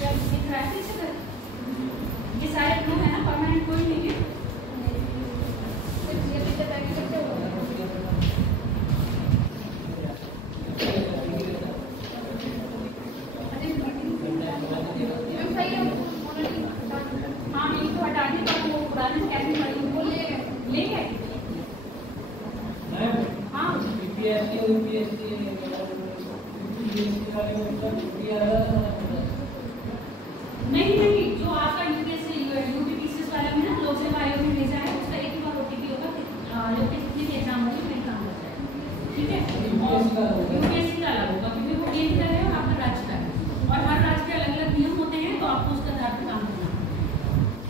ये सारे क्यों है ना, परमानेंट कोई नहीं है। हाँ नहीं तो हटा दी, तो वो पुराने कैसे पड़ी वो ले गए। हाँ नहीं, जो आपका यूपीपीसीएस वाला में ना लोकसेवा आयोग ने भेजा है, उसका एक ही बार ओटीपी होगा, जो कि जितनी भी एग्जाम होगी मेरे काम हो जाएगा। ठीक है, यूपीएससी का अलग होगा क्योंकि वो केंद्र का है और आपका राज्य का है, और हर राज्य के अलग अलग नियम होते हैं, तो आपको उसके आधार पर काम करना है।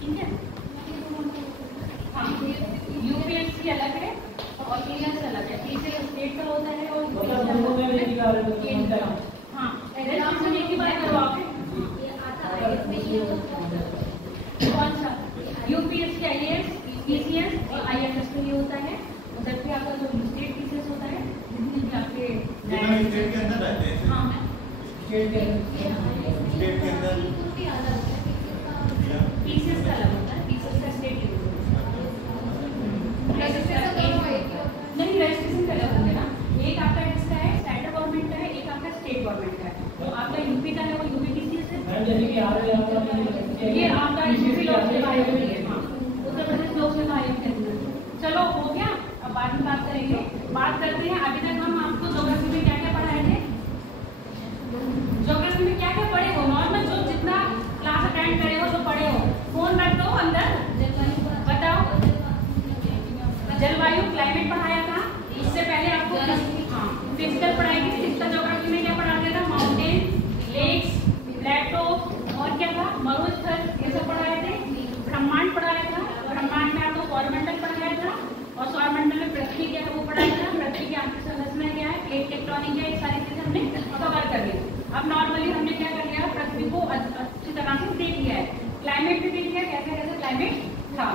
ठीक है, हाँ यूपीएससी अलग है और क्लियरेंस अलग है, इसे स्टेट का होता है और केंद्र का। हाँ रजिस्ट्रेशन एक ही बार करवाओगे। कौन सा? यूपीएससी, आईएएस, पीसीएस और आईएफएस के लिए होता है, जबकि आपका जो स्टेट पीसीएस होता है जितने भी आपके स्टेट के अंदर रहते हैं। हाँ स्टेट के अंदर पीसीएस का अलग होता है, पीसीएस का स्टेट नहीं, रजिस्ट्रेशन का अलग होगा ना। एक आपका इसका है सेंट्रल गवर्नमेंट का है, एक आपका स्टेट गवर्नमेंट का है। तो आपका यूपी का है वो यूपीपीसीएस है, ये आपका यूपी लोकसेवा आयोग है, उत्तर प्रदेश लोकसेवा आयोग के अंदर। चलो हो गया, अब बाद में बात करेंगे। बात करते हैं अभी तक हम आपको ज्योग्राफी में क्या क्या पढ़ाए थे। ज्योग्राफी में क्या क्या पढ़े हो, नॉर्मल जो जितना क्लास अटेंड करे हो, जो पढ़े हो, फोन रख दो अंदर, बताओ। जलवायु क्लाइमेट पढ़ाया था, इससे पहले आपको फिजिकल पढ़ाई थी। फिजिकल ज्योग्राफी में क्या पढ़ा दिया था, माउंटेन, लेक्स, प्लेटो और क्या था, मरुस्थल, ये सब पढ़ाए थे। ब्रह्मांड पढ़ाया था, ब्रह्मांड में आपको सौरमंडल पढ़ाया था, और सौरमंडल में पृथ्वी क्या है वो पढ़ाया था, पृथ्वी की आंतरिक संरचना क्या है, प्लेट टेक्टोनिक क्या है, ये सारी चीजें हमने कवर कर ली। अब नॉर्मली हमने क्या कर लिया, पृथ्वी को अच्छी तरह से देख लिया है, क्लाइमेट भी देख लिया, कैसे कैसे क्लाइमेट था।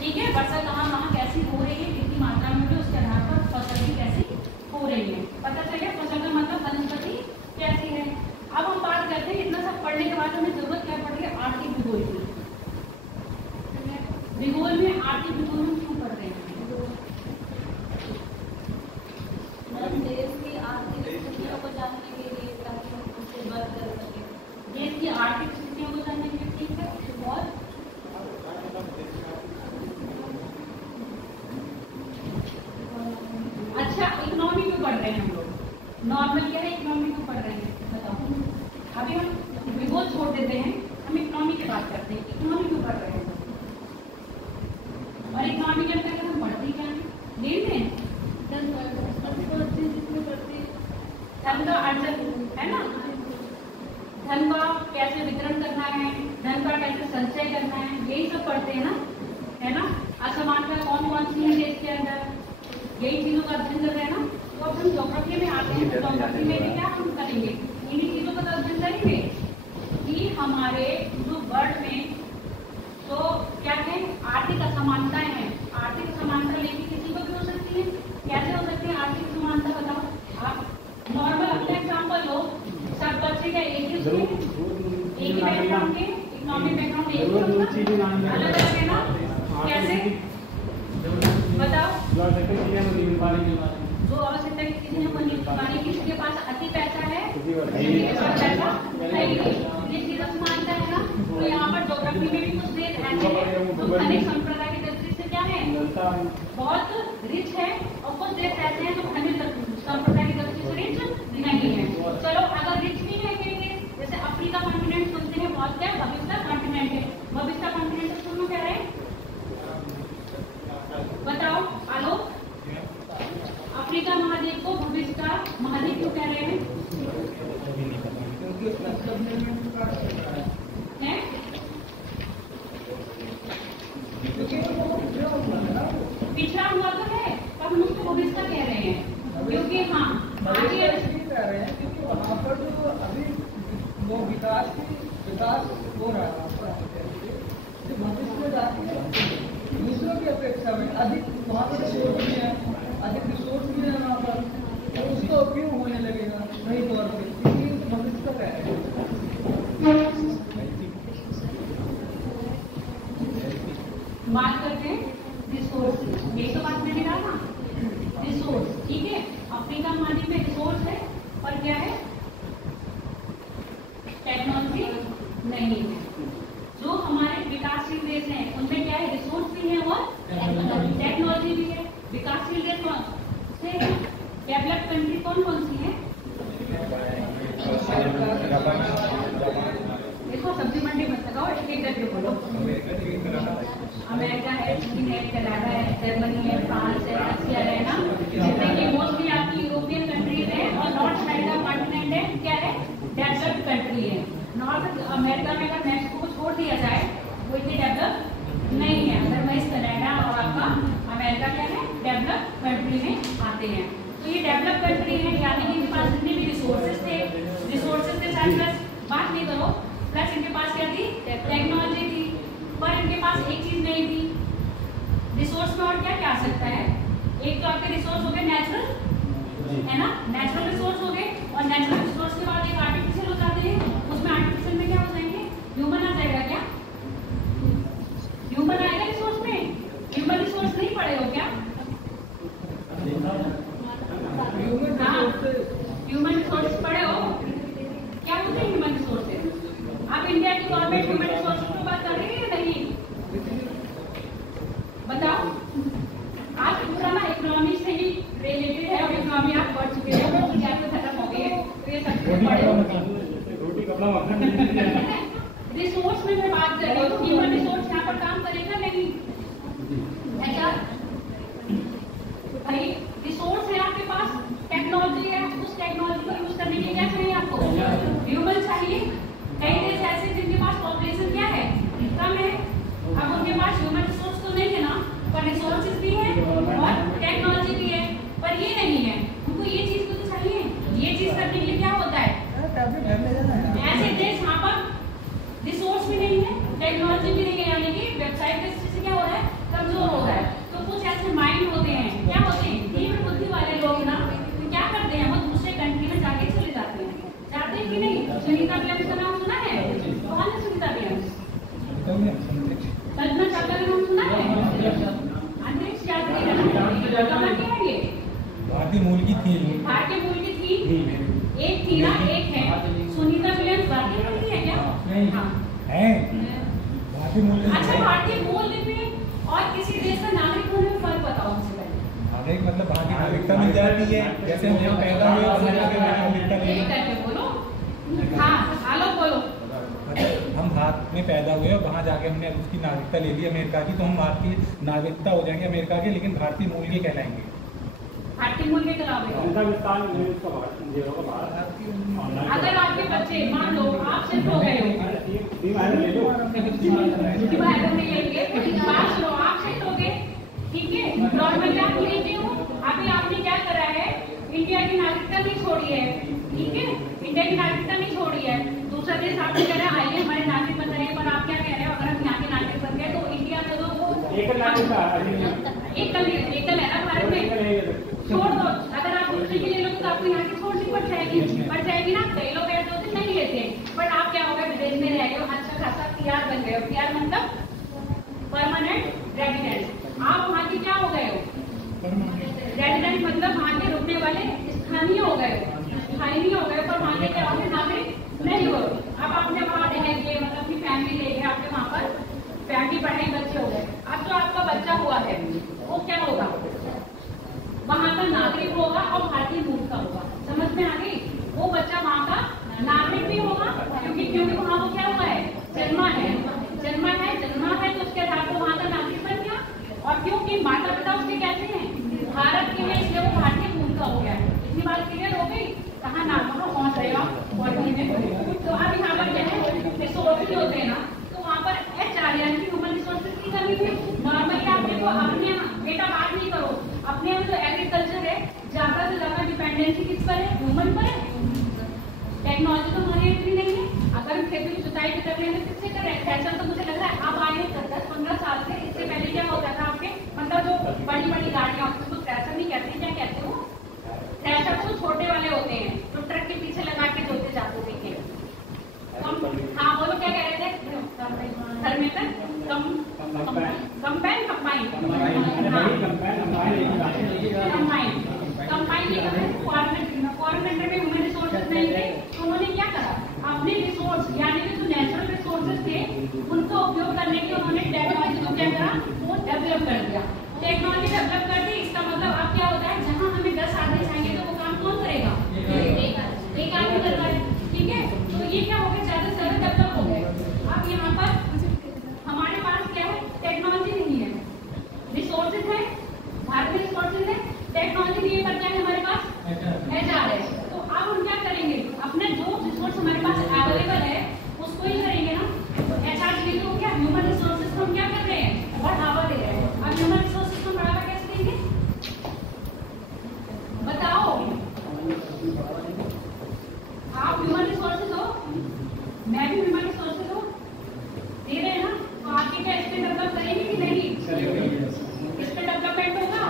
ठीक है, वर्षा कहाँ कहाँ कैसी हो रही है, कितनी मात्रा में भी, उसके आधार पर फसल भी कैसी हो रही है पता चले। फसल का मतलब वनस्पति कैसी है। अब हम बात करते हैं, इतना सब पढ़ने के बाद हमें जरूरत क्या पड़ रही है, आर्थिक भूगोल की। भूगोल में आर्थिक भूगोल में क्यों पढ़ रहे हैं? देश की आर्थिक स्थितियों को जानने के लिए, ताकि हम उससे बात कर सकें। देश की आर्थिक स्थितियों को जानने के लिए, ठीक है। और अच्छा, इकोनॉमी क्यों पढ़ रहे हैं हम लोग? नॉर्मल क्या है, इकोनॉमी क्यों पढ़ रहे हैं बताओ। अभी हम भूगोल छोड़ देते हैं, हम इकोनॉमी की बात करते हैं। इकोनॉमी क्यों पढ़ रहे हैं? और इकोनॉमी के अंदर हम पढ़ते क्या है, धन का अर्जन है ना, धन का कैसे वितरण करना है, धन का कैसे संचय करना है, यही सब पढ़ते हैं ना, है ना। असमानता कौन कौन सी है देश के अंदर, यही चीजों का अध्ययन कर रहे हैं ना। तो अब हम ज्योग्राफी में आते हैं, तो ज्योग्राफी में भी क्या हम करेंगे, इन्हीं चीजों का अध्ययन करेंगे कि हमारे जो वर्ल्ड में तो क्या है, आर्थिक असमानताएं हैं। आर्थिक असमानता लेकिन किसी को भी हो सकती है, कैसे हो सकती है आर्थिक असमानता बताओ आप। नॉर्मल अपना एग्जाम्पल लो, सब बच्चे क्या एक ही बैकग्राउंड के, इकोनॉमिक बैकग्राउंड एक ही होगा, अलग अलग है ना। कैसे बताओ, जो आवश्यकता की चीजें हैं, पानी किसके पास अति पैसा है, ये चीज असमानता है ना। तो यहाँ पर ज्योग्राफी में भी कुछ देश ऐसे हैं जो खनिज संप्रदाय की दृष्टि से क्या है, बहुत रिच है, और कुछ देश ऐसे हैं जो खनिज संप्रदाय की दृष्टि से रिच नहीं है। चलो अगर रिच नहीं है कहेंगे, जैसे अफ्रीका कॉन्टिनेंट सुनते हैं बहुत, क्या भविष्य कॉन्टिनेंट है, भविष्य कॉन्टिनेंट सुनो क्या है बताओ आलोक। अफ्रीका महाद्वीप को भविष्य का महाद्वीप क्यों कह रहे हैं? पिछड़ा हुआ तो है, पर हम उसको भविष्य का कह रहे हैं, क्योंकि हाँ आगे कह रहे हैं क्योंकि वहाँ पर जो अभी वो विकास हो रहा है, जो भविष्य में जाती है दूसरों की अपेक्षा में अधिक वहाँ पर रिसोर्स भी है, अधिक रिसोर्स भी है वहाँ पर, तो उसका उपयोग होने लगेगा सही तौर पर, क्योंकि भविष्य का कह रहे हैं। नहीं है। जो हमारे विकासशील देश हैं उनमें क्या है, रिसोर्स भी है और टेक्नोलॉजी भी है। विकासशील देश कौन से है, डेवलप्ड कंट्री कौन कौन सी है? देखो सब्जी मंडी मत लगाओ, एक करके बोलो। अमेरिका है, चीन है, कनाडा है, जर्मनी है, फ्रांस है, रशिया है ना, जितने की मोस्टली आपकी यूरोपियन कंट्रीज है। और नॉर्थ अमेरिका कॉन्टिनेंट है, क्या है, डेवलप्ड कंट्री है। नॉर्थ अमेरिका में अगर मैक्सिको को छोड़ दिया जाए वो इतनी डेवलप नहीं है। अदरवाइज कनाडा और आपका अमेरिका क्या है, डेवलप्ड कंट्री में आते हैं। तो ये डेवलप कंट्री है, यानी कि इनके पास जितने भी रिसोर्सेज थे साथ प्लस बात नहीं करो, प्लस इनके पास क्या थी, टेक्नोलॉजी थी। पर इनके पास एक चीज नहीं थी, रिसोर्स में और क्या क्या आ सकता है। एक तो आपके रिसोर्स हो गए नेचुरल, है ना, नेचुरल रिसोर्स हो गए। और नेचुरल रिसोर्स के बाद एक आर्टिफिशियल हो जाते हैं। उसमें आर्टिफिशियल में क्या हो जाएंगे, ह्यूमन आ जाएगा। क्या ह्यूमन आएगा रिसोर्स में? ह्यूमन रिसोर्स नहीं पढ़े हो क्या? ह्यूमन रिसोर्स पढ़े हो? क्या होते हैं ह्यूमन रिसोर्सेज? आप इंडिया की गवर्नमेंट ह्यूमन रिसोर्सेज की बात कर रही है या नहीं? बताओ। आज पूरा ना इकोनॉमी से ही रिलेटेड है, और इकोनॉमी आप पढ़ चुके हो, तो खत्म हो गई है, तो ये सब पढ़े हो। रिसोर्स में मैं बात कर रही हूँ, ह्यूमन रिसोर्स यहाँ पर काम करेगा नहीं। HR भाई रिसोर्स है आपके पास, टेक्नोलॉजी है, उस टेक्नोलॉजी को यूज करने के लिए क्या चाहिए आपको, ह्यूमन चाहिए। कई देश ऐसे जिनके पास पॉपुलेशन क्या है, कम है, अब उनके पास ह्यूमन रिसोर्स तो नहीं है ना, पर रिसोर्सेज भी है और टेक्नोलॉजी भी है। पर ये नहीं है, उनको ये चीज तो चाहिए। ये चीज करने के लिए क्या होता है, ऐसे देश जहाँ पर रिसोर्स भी नहीं है, टेक्नोलॉजी भी नहीं है, यानी कि वेबसाइट बेसिस से क्या हो रहा है, कमजोर हो रहा है। तो कुछ ऐसे माइंड होते हैं, क्या होते हैं, तीव्र बुद्धि वाले लोग ना, तो क्या करते हैं, वो दूसरे कंट्री में जाके चले जाते हैं। जाते हैं कि नहीं? सुनीता विलियम्स का नाम सुना है? कौन है सुनीता विलियम्स? कल्पना चावला का नाम सुना है? अंतरिक्ष यात्री है ना, कहाँ की है ये? भारतीय मूल की थी। भारतीय मूल की थी, एक थी ना, एक है। सुनीता विलियम्स भारतीय मूल की है क्या? नहीं है, भारतीय मूल। अच्छा, भारतीय मूल में और किसी देश का नागरिक होने में फर्क बताओ मुझे पहले। नागरिक मतलब भारतीय नागरिकता मिल जाती है, जैसे हम यहाँ पैदा हुए वहाँ जाके नागरिकता ले यही करके बोलो। हाँ आलोक बोलो। मतलब हम भारत में पैदा हुए और वहाँ जाके हमने उसकी नागरिकता ले ली अमेरिका की, तो हम भारतीय नागरिकता हो जाएंगे अमेरिका के, लेकिन भारतीय मूल के कहलाएंगे। भारतीय मूल के कहलाओगे। अगर आपके बच्चे मान लो आप सिर्फ हो गए हो, पास लो आप सिर्फ हो गए, ठीक है, गवर्नमेंट आप लेते हो। अभी आपने क्या करा है, इंडिया की नागरिकता नहीं छोड़ी है, ठीक है, इंडिया की नागरिकता नहीं छोड़ी है। दूसरा देश आपने कह रहा है आइए हमारे नागरिक बन रहे हैं, पर आप क्या कह रहे हो, अगर हम यहाँ के नागरिक बन गए तो इंडिया में तो वो एकल है ना भारत में, छोड़ दो। अगर आप दूसरे के लिए लोग तो आपको यहाँ की छोड़नी पड़ जाएगी ना। कई लोग ऐसे होते नहीं लेते, बट आप क्या हो गए, विदेश में रह गए हो, अच्छा खासा PR बन गए हो। PR मतलब परमानेंट रेजिडेंट। आप वहाँ के क्या हो गए हो, रेजिडेंट मतलब वहाँ के रुकने वाले स्थानीय हो गए हो, स्थानीय हो गए, पर वहाँ के क्या हो गए, नागरिक नहीं हो। अब आपने वहाँ रह गए, मतलब अपनी फैमिली ले गए, आपके वहाँ पर फैमिली पढ़ाई, बच्चे हो गए। अब जो आपका बच्चा हुआ है वो क्या होगा, वहाँ का नागरिक होगा और भारतीय मूल का होगा। समझ में आ गई? वो बच्चा वहाँ का नागरिक भी होगा, क्योंकि वहाँ वो क्या हुआ है, जन्मा है तो उसके आधार पर वहाँ का नागरिक बन गया। और क्योंकि माता पिता उसके कैसे हैं, भारत के हैं, इसलिए वो भारतीय मूल का हो गया। इतनी बात क्लियर हो गई? कहाँ नागरिक पहुँच रहे हो आप में? तो अब यहाँ पर क्या है, रिसोर्सेज होते हैं ना, तो वहाँ पर HR यानी कि ह्यूमन रिसोर्सेज की कमी थी। नॉर्मली आप देखो, अपने बेटा बात नहीं करो, अपने में जो एग्रीकल्चर है ज्यादा से ज्यादा डिपेंडेंसी किस पर है, ह्यूमन पर है। टेक्नोलॉजी तो हमारी इतनी नहीं है। अगर हम खेती की जुताई भी कर रहे हैं किससे कर रहे हैं, ऐसा तो मुझे लग रहा है अब आए 10-15 साल से। इससे पहले क्या होता था आपके, मतलब जो बड़ी बड़ी गाड़ियां होती है, थ्रेशर नहीं कहते, क्या कहते हो, थ्रेशर तो छोटे वाले होते हैं, तो ट्रक के पीछे लगा के जोते जाते थे खेत। हाँ बोलो क्या कह रहे थे, घर में तक कंबाइन फॉरेन कंट्री में ह्यूमन रिसोर्सेज नहीं थे, तो उन्होंने क्या करा, अपने रिसोर्स यानी कि जो नेचुरल रिसोर्स थे उनका उपयोग करने के उन्होंने टेक्नोलॉजी को क्या करा, वो डेवलप कर दिया। टेक्नोलॉजी डेवलप कर दी, इसका मतलब अब क्या होता है, जहाँ हमें 10 आदमी चाहिए तो वो काम कौन करेगा, एक आदमी कर रहा है। ठीक है, तो ये क्या हो गया, ज्यादा से ज्यादा डेवलप हो गए। अब यहाँ पर हमारे पास क्या है, टेक्नोलॉजी नहीं है, रिसोर्सेज है, भारत में रिसोर्सेज है, टेक्नोलॉजी नहीं है, पर क्या है हमारे पास HR है। तो अब हम क्या करेंगे, अपने जो रिसोर्स हमारे पास अवेलेबल है उसको ही करेंगे ना। HR के लिए तो क्या ह्यूमन रिसोर्सेज को हम क्या कर रहे हैं, बढ़ावा दे रहे हैं। अब ह्यूमन रिसोर्सेज को बढ़ावा कैसे देंगे, बताओ। आप ह्यूमन रिसोर्सेज हो, मैं भी ह्यूमन रिसोर्सेज हूँ, दे रहे हैं ना, तो आपके क्या इस पे डेवलप करेंगे कि नहीं, इस पे डेवलपमेंट होगा,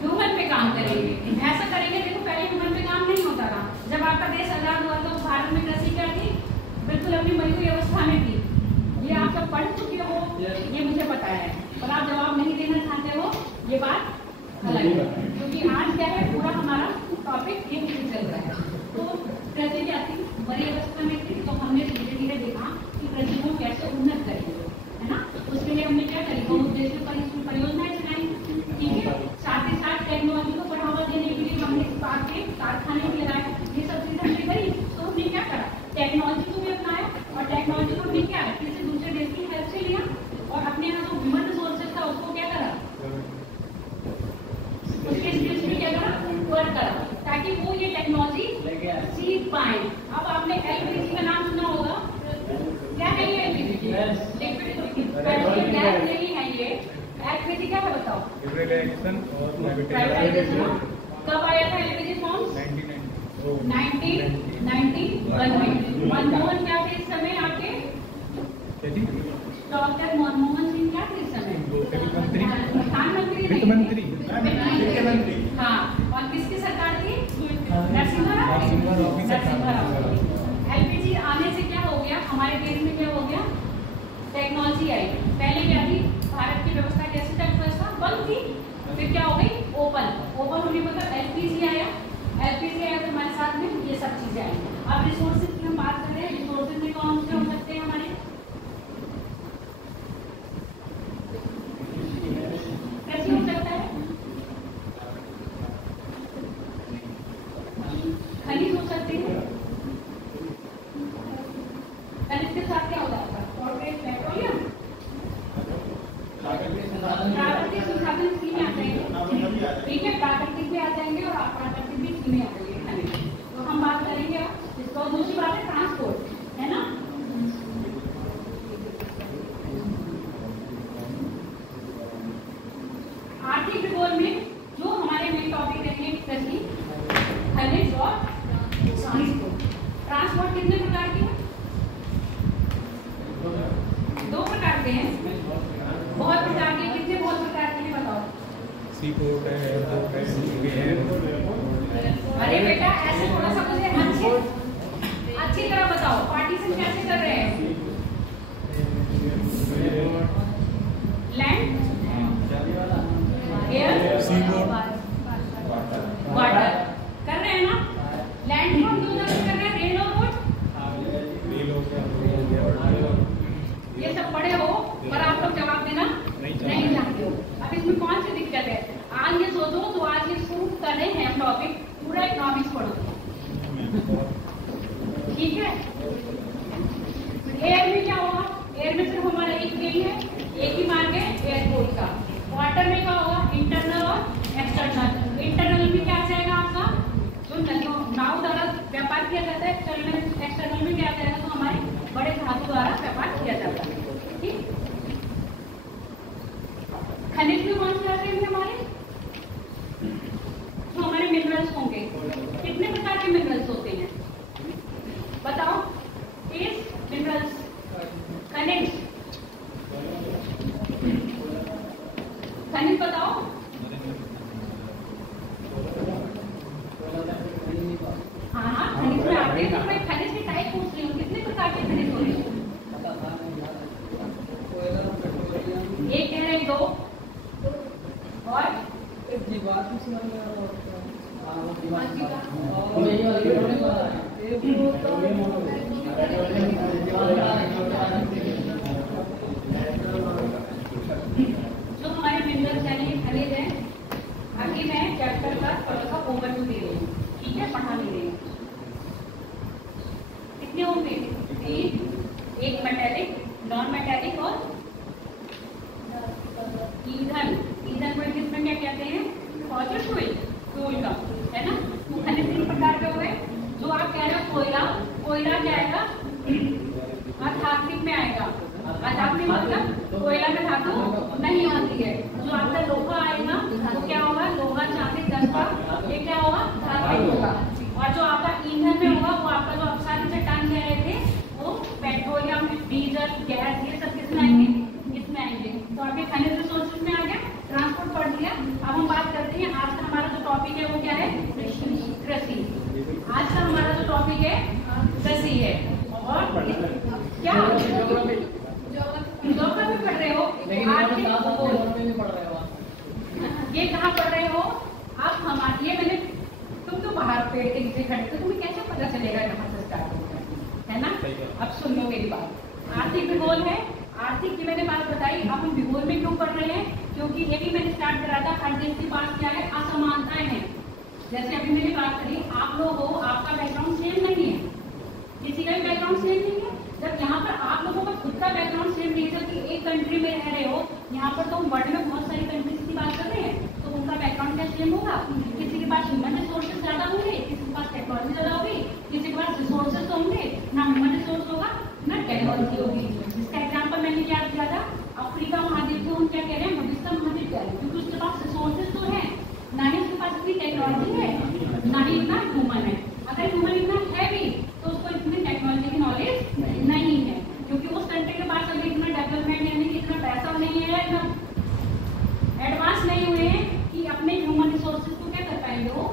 ह्यूमन पे काम करेंगे। ऐसा करेंगे, देखो पहले ह्यूमन पे काम नहीं होता था। जब आपका देश आजाद हुआ तो भारत में कृषि क्या थी, बिल्कुल अपनी मरी हुई अवस्था में थी। ये आप सब पढ़ चुके हो, ये मुझे पता है, पर आप जवाब नहीं देना चाहते हो, ये बात अलग है। क्योंकि आज क्या है, पूरा हमारा टॉपिक ये पीछे चल रहा है। तो कृषि क्या थी, मरी अवस्था में थी, तो हमने धीरे धीरे देखा कि कृषि को कैसे उन्नत करेंगे, है ना। उसके लिए हमने क्या करी, बहुत उद्देश्य परियोजनाएं चलाई। ठीक है, साथ ही साथ टेक्नोलॉजी को बढ़ावा देने के लिए हमने इस्पात के कारखाने भी लगाए। ये सब चीजें हमने करी, तो हमने क्या करा, टेक्नोलॉजी को भी अपनाया, और टेक्नोलॉजी को हमने क्या किसी दूसरे देश की हेल्प से लिया, और अपने यहाँ जो ह्यूमन रिसोर्सेज था उसको क्या करा, उसके स्किल्स भी क्या करा, वर्क करा, ताकि वो ये टेक्नोलॉजी सीख पाए। अब आपने LPG का नाम सुना होगा, क्या है ये LPG, लिक्विड गैस नहीं है ये। LPG क्या है बताओ, लिबरलाइजेशन और प्राइवेटाइजेशन। कब आया था LPG फॉर्म, 1991 में। मनमोहन क्या थे इस समय आपके, डॉक्टर मनमोहन सिंह क्या थे इस समय, प्रधानमंत्री, वित्त मंत्री। हाँ, और किसकी सरकार थी, नरसिम्हा राव। LPG आने से क्या हो गया, हमारे देश में क्या हो गया, टेक्नोलॉजी आई। पहले क्या थी, भारत की व्यवस्था कैसे तक व्यवस्था बंद थी, फिर क्या हो गई, ओपन होने मतलब LPG आया। LPG आया तो हमारे साथ में ये सब चीजें आई। अब रिसोर्सेज की हम बात कर रहे हैं, रिसोर्सेज में कौन से हो सकते हैं हमारे, कैसे हो सकता है, खनिज हो सकते हैं। खनिज के साथ क्या हो जाएगा, पेट्रोलियम, प्राकृतिक संसाधन इसी में आ जाएंगे। ठीक है, प्राकृतिक भी आ जाएंगे और अप्राकृतिक भी इसी में आ जाएंगे। तो हम बात करेंगे इसको। दूसरी बात है ट्रांसपोर्ट, है ना। आर्थिक भूगोल में जो हमारे मेन टॉपिक रहेंगे, कृषि, खनिज और ट्रांसपोर्ट। ट्रांसपोर्ट कितने प्रकार के हैं, 2 प्रकार के हैं, बहुत प्रकार के, कितने बहुत प्रकार के हैं बताओ। सी पोर्ट है, अरे बेटा ऐसे थोड़ा सा मुझे अच्छी तरह बताओ, पार्टीशन कैसे कर रहे हैं, लैंड, एयर, सी पोर्ट, वाटर कर रहे हैं ना। लैंड को हम 2 तरह से कर रहे हैं, रेल और रोड। ये सब पढ़े हो, पर आप लोग जवाब देना नहीं जानते हो। अब इसमें कौन सी दिक्कत है, आज ये सोचो तो आज ये शुरू कर रहे हैं हम टॉपिक, पूरा इकोनॉमिक्स पढ़ो, ठीक है। एयर में क्या होगा, एयर में सिर्फ हमारा एक ट्रेन है, एक ही मार्ग है एयरपोर्ट का। वाटर में क्या होगा, इंटरनल और एक्सटर्नल। इंटरनल में क्या आ जाएगा आपका, जो नाव द्वारा व्यापार किया जाता है। एक्सटर्नल में क्या आ जाएगा, तो हमारे बड़े धातु द्वारा व्यापार किया जाता है। ठीक, खनिज में कौन से आते हैं हमारे, जो हमारे मिनरल्स होंगे। कितने प्रकार के मिनरल्स होते हैं बताओ, इस मिनरल्स, खनिज, खनिज बताओ। हाँ, खनिज में आते हैं, तो मैं खनिज के टाइप पूछ रही हूँ, कितने प्रकार के खनिज होते हैं। एक कह रहे हैं 2, और जो हमारे मिनरल्स यानी खनिज है, आगे मैं चैप्टर का थोड़ा सा ओवरव्यू दे रही हूँ, ठीक है, पढ़ा नहीं रही हूँ। कितने होंगे? 3, एक मेटेलिक, नॉन मेटेलिक और ईंधन। ईंधन को इंग्लिश में क्या कहते हैं? फॉसिल फ्यूल का, है ना। तो खनिज 3 प्रकार के हुए। जो आप कह रहे हो कोयला, कोयला क्या आएगा? अधात्विक में आएगा। अधात्विक मतलब कोयला में धातु नहीं होती है। जो आपका लोहा आएगा वो क्या होगा? लोहा, चांदी, जस्ता, ये क्या होगा? धात्विक होगा। और जो आपका ईंधन में होगा वो आपका जो अपसारी चट्टान कह रहे थे वो पेट्रोलियम, डीजल, गैस, ये सब किसमें आएंगे? इसमें आएंगे। तो आपके खनिज रिसोर्सेज में आ गया, ट्रांसपोर्ट पढ़ लिया। अब हम बात करते हैं, आज का हमारा जो टॉपिक है वो क्या है? कृषि। आज का हमारा जो टॉपिक है कृषि है। और क्या ज्योग्राफी पढ़ रहे हो? ये कहाँ पढ़ रहे हो आप? हमारे ये मैंने, तुम तो बाहर पेड़ के नीचे खड़े थे, तुम्हें कैसे पता चलेगा कहाँ से स्टार्ट होगा, है ना। अब सुन लो मेरी बात। आर्थिक भूगोल है, आर्थिक की मैंने बात बताई। अब हम भूगोल में क्यों पढ़ रहे हैं? क्योंकि ये भी मैंने स्टार्ट करा था, हर देश के पास क्या है? असमानताएं हैं। जैसे अभी मैंने बात करी, आप लोग हो, आपका बैकग्राउंड सेम नहीं है, किसी का भी बैकग्राउंड सेम नहीं है। जब यहाँ पर आप लोगों का खुद का बैकग्राउंड सेम नहीं है, जबकि एक कंट्री में रह रहे हो, यहाँ पर तो हम वर्ल्ड में बहुत सारी कंट्रीज की बात कर रहे हैं, तो उनका बैकग्राउंड क्या सेम होगा? किसी के पास ह्यूमन रिसोर्सेज ज्यादा होंगे, किसी के पास टेक्नोलॉजी ज्यादा होगी, किसी के पास रिसोर्सेज तो होंगे, ना ह्यूमन रिसोर्स होगा ना टेक्नोलॉजी होगी। इसका एग्जाम्पल मैंने क्या दिया था? अफ्रीका महाद्वीप को हम क्या कह रहे हैं? भविष्य महाद्वीप कह रहे हैं, क्योंकि उसके पास रिसोर्सेज तो है, ना ही उसके पास इतनी टेक्नोलॉजी है, ना ही इतना ह्यूमन है। अगर ह्यूमन इतना है भी तो उसको इतनी टेक्नोलॉजी की नॉलेज नहीं है, क्योंकि उस कंट्री के पास अभी इतना डेवलपमेंट यानी कि इतना पैसा नहीं है, इतना एडवांस नहीं हुए हैं कि अपने ह्यूमन रिसोर्सेज को क्या कर पाएंगे? वो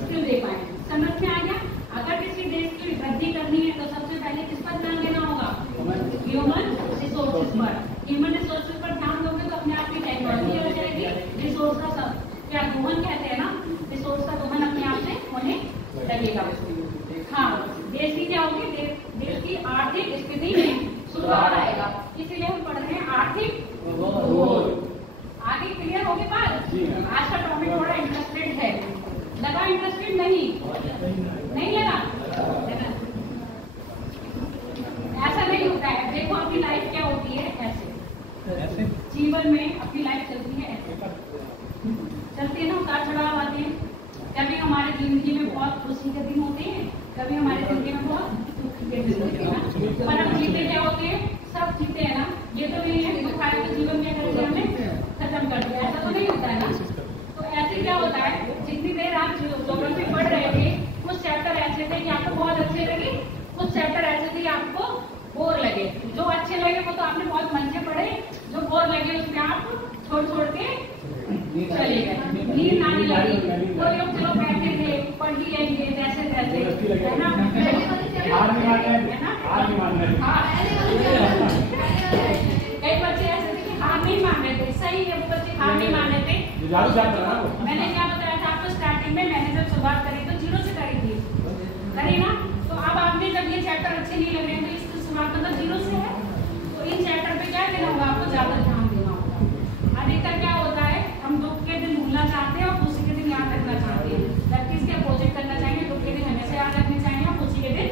स्किल दे पाएंगे। समझ में आ गया? अगर किसी देश की वृद्धि करनी है तो सबसे पहले किस पर ध्यान देना होगा? ह्यूमन रिसोर्सेज पर। ह्यूमन रिसोर्सेज पर ध्यान दोगे तो अपने आप की टेक्नोलॉजी हो जाएगी। रिसोर्स का सब क्या दोहन कहते हैं ना, रिसोर्स का दोहन अपने आप से होने लगेगा। हाँ, देश की क्या होगी? देश की आर्थिक स्थिति में सुधार आएगा। इसीलिए हम पढ़ रहे हैं आर्थिक भूगोल। आगे क्लियर होगी बात? आज का टॉपिक थोड़ा इंटरेस्टेड है, लगा इंटरेस्टेड? नहीं लगा? ऐसा नहीं होता है। देखो अपनी लाइफ क्या होती है, ऐसे जीवन में अपनी लाइफ चलती है, ऐसे चलती है ना, उतार चढ़ाव आते हैं। कभी हमारे जिंदगी में बहुत खुशी के दिन होते हैं, कभी हमारे जिंदगी में बहुत दुख के दिन होते हैं, पर हम जीते क्या होते हैं? सब जीते हैं ना। ये तो नहीं है कि दुख आए तो जीवन क्या करेंगे, हमने खत्म कर दिया, ऐसा तो नहीं होता है ना। तो ऐसे क्या होता है, जितनी देर आप ज्योग्राफी पढ़ रहे थे, कुछ चैप्टर ऐसे थे कि आपको बहुत अच्छे लगे, कुछ चैप्टर ऐसे थे कि आपको बोर लगे। जो अच्छे लगे वो तो आपने बहुत मन से पढ़े, जो बोर लगे उसमें आप छोड़ के चले गए, नींद आने लगी। कोई लोग चलो बैठे थे, पढ़ ही लेंगे जैसे तैसे, है ना। कई बच्चे ऐसे थे कि हार नहीं मान रहे थे, सही है, वो बच्चे हार नहीं मान रहे थे। मैंने क्या बताया था आपको स्टार्टिंग में? मैंने जब शुरुआत करी तो 0 से करी थी, करी ना। तो अब आपने जब ये चैप्टर अच्छे नहीं लग रहे हैं तो इसकी शुरुआत मतलब 0 से है। तो इन चैप्टर पे क्या देना होगा? आपको ज्यादा ध्यान देना होगा। अधिकतर क्या होता है, हम दुख के दिन भूलना चाहते हैं और खुशी के दिन याद रखना चाहते हैं, जबकि इसके अपोजिट करना चाहिए। दुख के दिन हमेशा याद रखने चाहिए और खुशी के दिन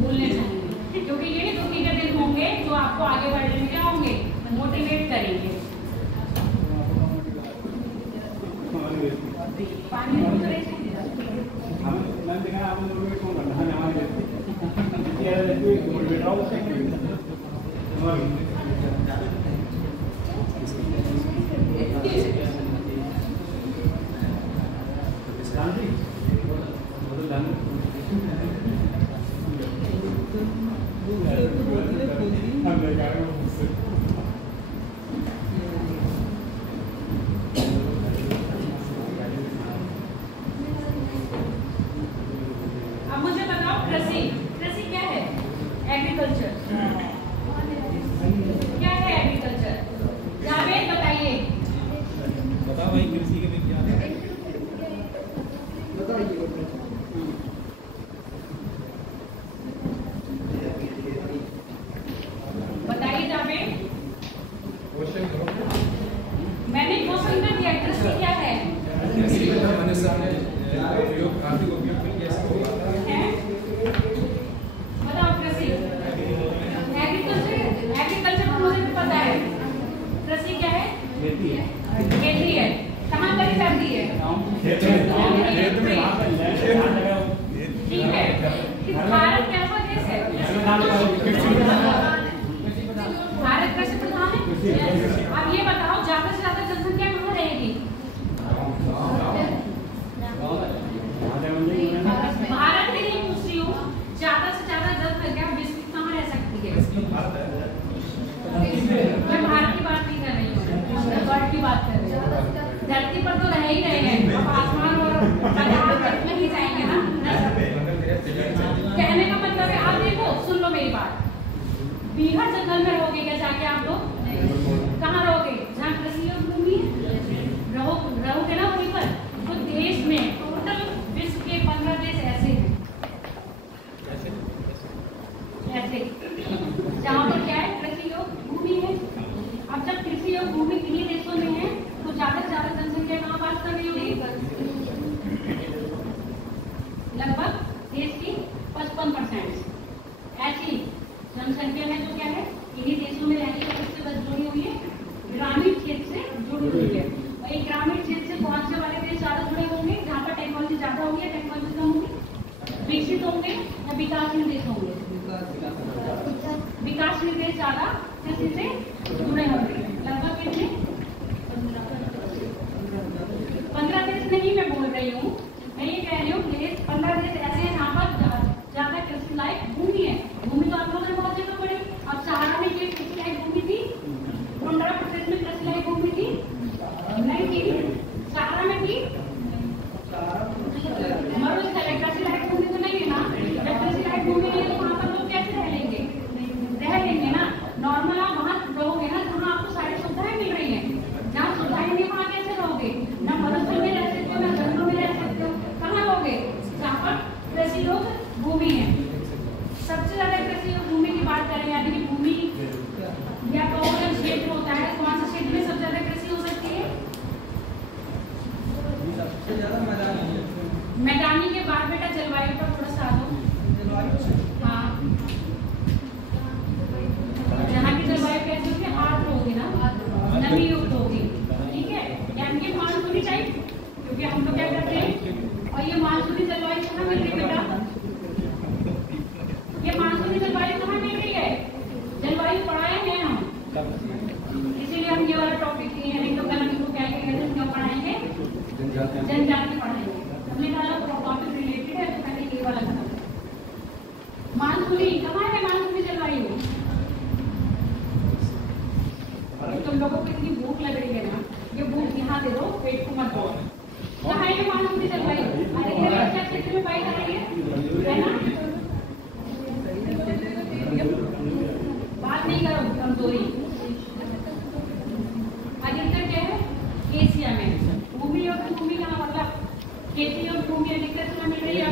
भूलने चाहिए, क्योंकि ये दुखी के दिन होंगे जो आपको आगे बढ़ने में क्या होंगे? मोटिवेट करेंगे। पानी अब मुझे बताओ, कृषि क्या है? एग्रीकल्चर क्या है? एग्रीकल्चर जावेद बताइए। बताओ भाई, कृषि के विज्ञान है। कि भारत कैसा देश है? भारत कृषि प्रधान है। अब ये बताओ ज्यादा से ज्यादा जनसंख्या कहाँ रहेगी? भारत में नहीं पूछ रही हूँ, ज्यादा से ज्यादा जनसंख्या विश्व की कहाँ रह सकती है? मैं भारत की बात नहीं कर रही हूँ, वर्ल्ड की बात कर रही हूँ। धरती पर तो रह ही रहे हैं, अब आसमान और पदार्थ में ही जाएंगे ना। कहने का मतलब है, आप देखो, सुन लो मेरी बात, बीहड़ जंगल में रहोगे क्या जाके आप लोग? कहाँ रहोगे? जहाँ कृषि योग्य भूमि है, रहोगे ना वहीं पर। तो देश में टोटल विश्व के 15 देश ऐसे हैं, ऐसे जहाँ पर क्या है, कृषि योग्य भूमि है। अब जब कृषि योग्य भूमि किन्हीं देशों में है, तो ज्यादा से ज्यादा जनसंख्या कहाँ पास कर रही होगी? लगभग देश की 55% ऐसी जनसंख्या है जो क्या है, इन्हीं देशों में रहने की किससे जुड़ी हुई है? ग्रामीण क्षेत्र से जुड़ी हुई है। और ये ग्रामीण क्षेत्र से कौन से वाले देश ज्यादा जुड़े होंगे? जहाँ पर टेक्नोलॉजी ज्यादा होगी या टेक्नोलॉजी कम होगी? विकसित होंगे या विकासशील देश होंगे? विकासशील देश ज्यादा कृषि से जुड़े होंगे। लगभग कितने? 15 देश नहीं मैं बोल रही हूँ, मैं ये कह रही हूँ 15 देश ऐसे हैं जहाँ पर ज्यादा कृषि लायक भूमि है। भूमि तो आप लोगों ने बहुत जगह पढ़ी। अब सहारा में ये कृषि लायक भूमि थी, टुंड्रा प्रदेश में कृषि लायक भूमि थी, नहीं थी? सहारा में थी? मगर कृषि लायक भूमि तो नहीं है ना। जब कृषि लायक भूमि नहीं है तो वहाँ पर लोग कैसे रह लेंगे? रह लेंगे ना। नॉर्मल आप वहाँ रहोगे ना जहाँ आपको सारी सुविधाएं मिल रही है। जहाँ सुविधाएं नहीं वहाँ कैसे रहोगे? ना मरुस्थल में रह सकते हो, ना जंगलों में रह सकते हो। कहाँ रहोगे? जहाँ पर कृषि योग्य भूमि है। सबसे ज्यादा कृषि योग्य भूमि की बात करें, यानी कि भूमि या कौन क्षेत्र होता है, कौन से क्षेत्र में सबसे ज्यादा कृषि हो सकती है? सबसे ज्यादा मैदानी है। मैदानी के बाद बेटा जलवायु पर थोड़ा सा आ दो। हाँ, यहाँ की जलवायु कैसी होगी? आर्द्र होगी ना, नमी युक्त होगी, ठीक है? यानी कि मानसूनी टाइप, क्योंकि हम लोग क्या करते हैं, और ये मानसूनी जलवायु कहाँ मिल रही है बेटा? ये मानसूनी जलवायु कहाँ मिल रही है? जलवायु पढ़ाए हैं हम, इसीलिए हम ये वाला टॉपिक लिए हैं। नहीं तो कल हमको क्या कहेंगे, क्यों पढ़ाएंगे? जनजाति पढ़ाएंगे। हमने कहा टॉपिक रिलेटेड है तो पहले ये वाला खत्म। मानसूनी कहाँ है? मानसूनी जलवायु तुम लोगों को इतनी भूख लग रही है ना, ये भूख यहाँ दे दो, पेट को मत दो। कहाँ है ये मानसूनी जलवायु? अरे ये रक्षा क्षेत्र में पाई जा रही है ना? बात नहीं करो कमजोरी। अधिकतर क्या है? एशिया में भूमि और भूमि का मतलब खेती और भूमि अधिकतर कहाँ मिल रही है?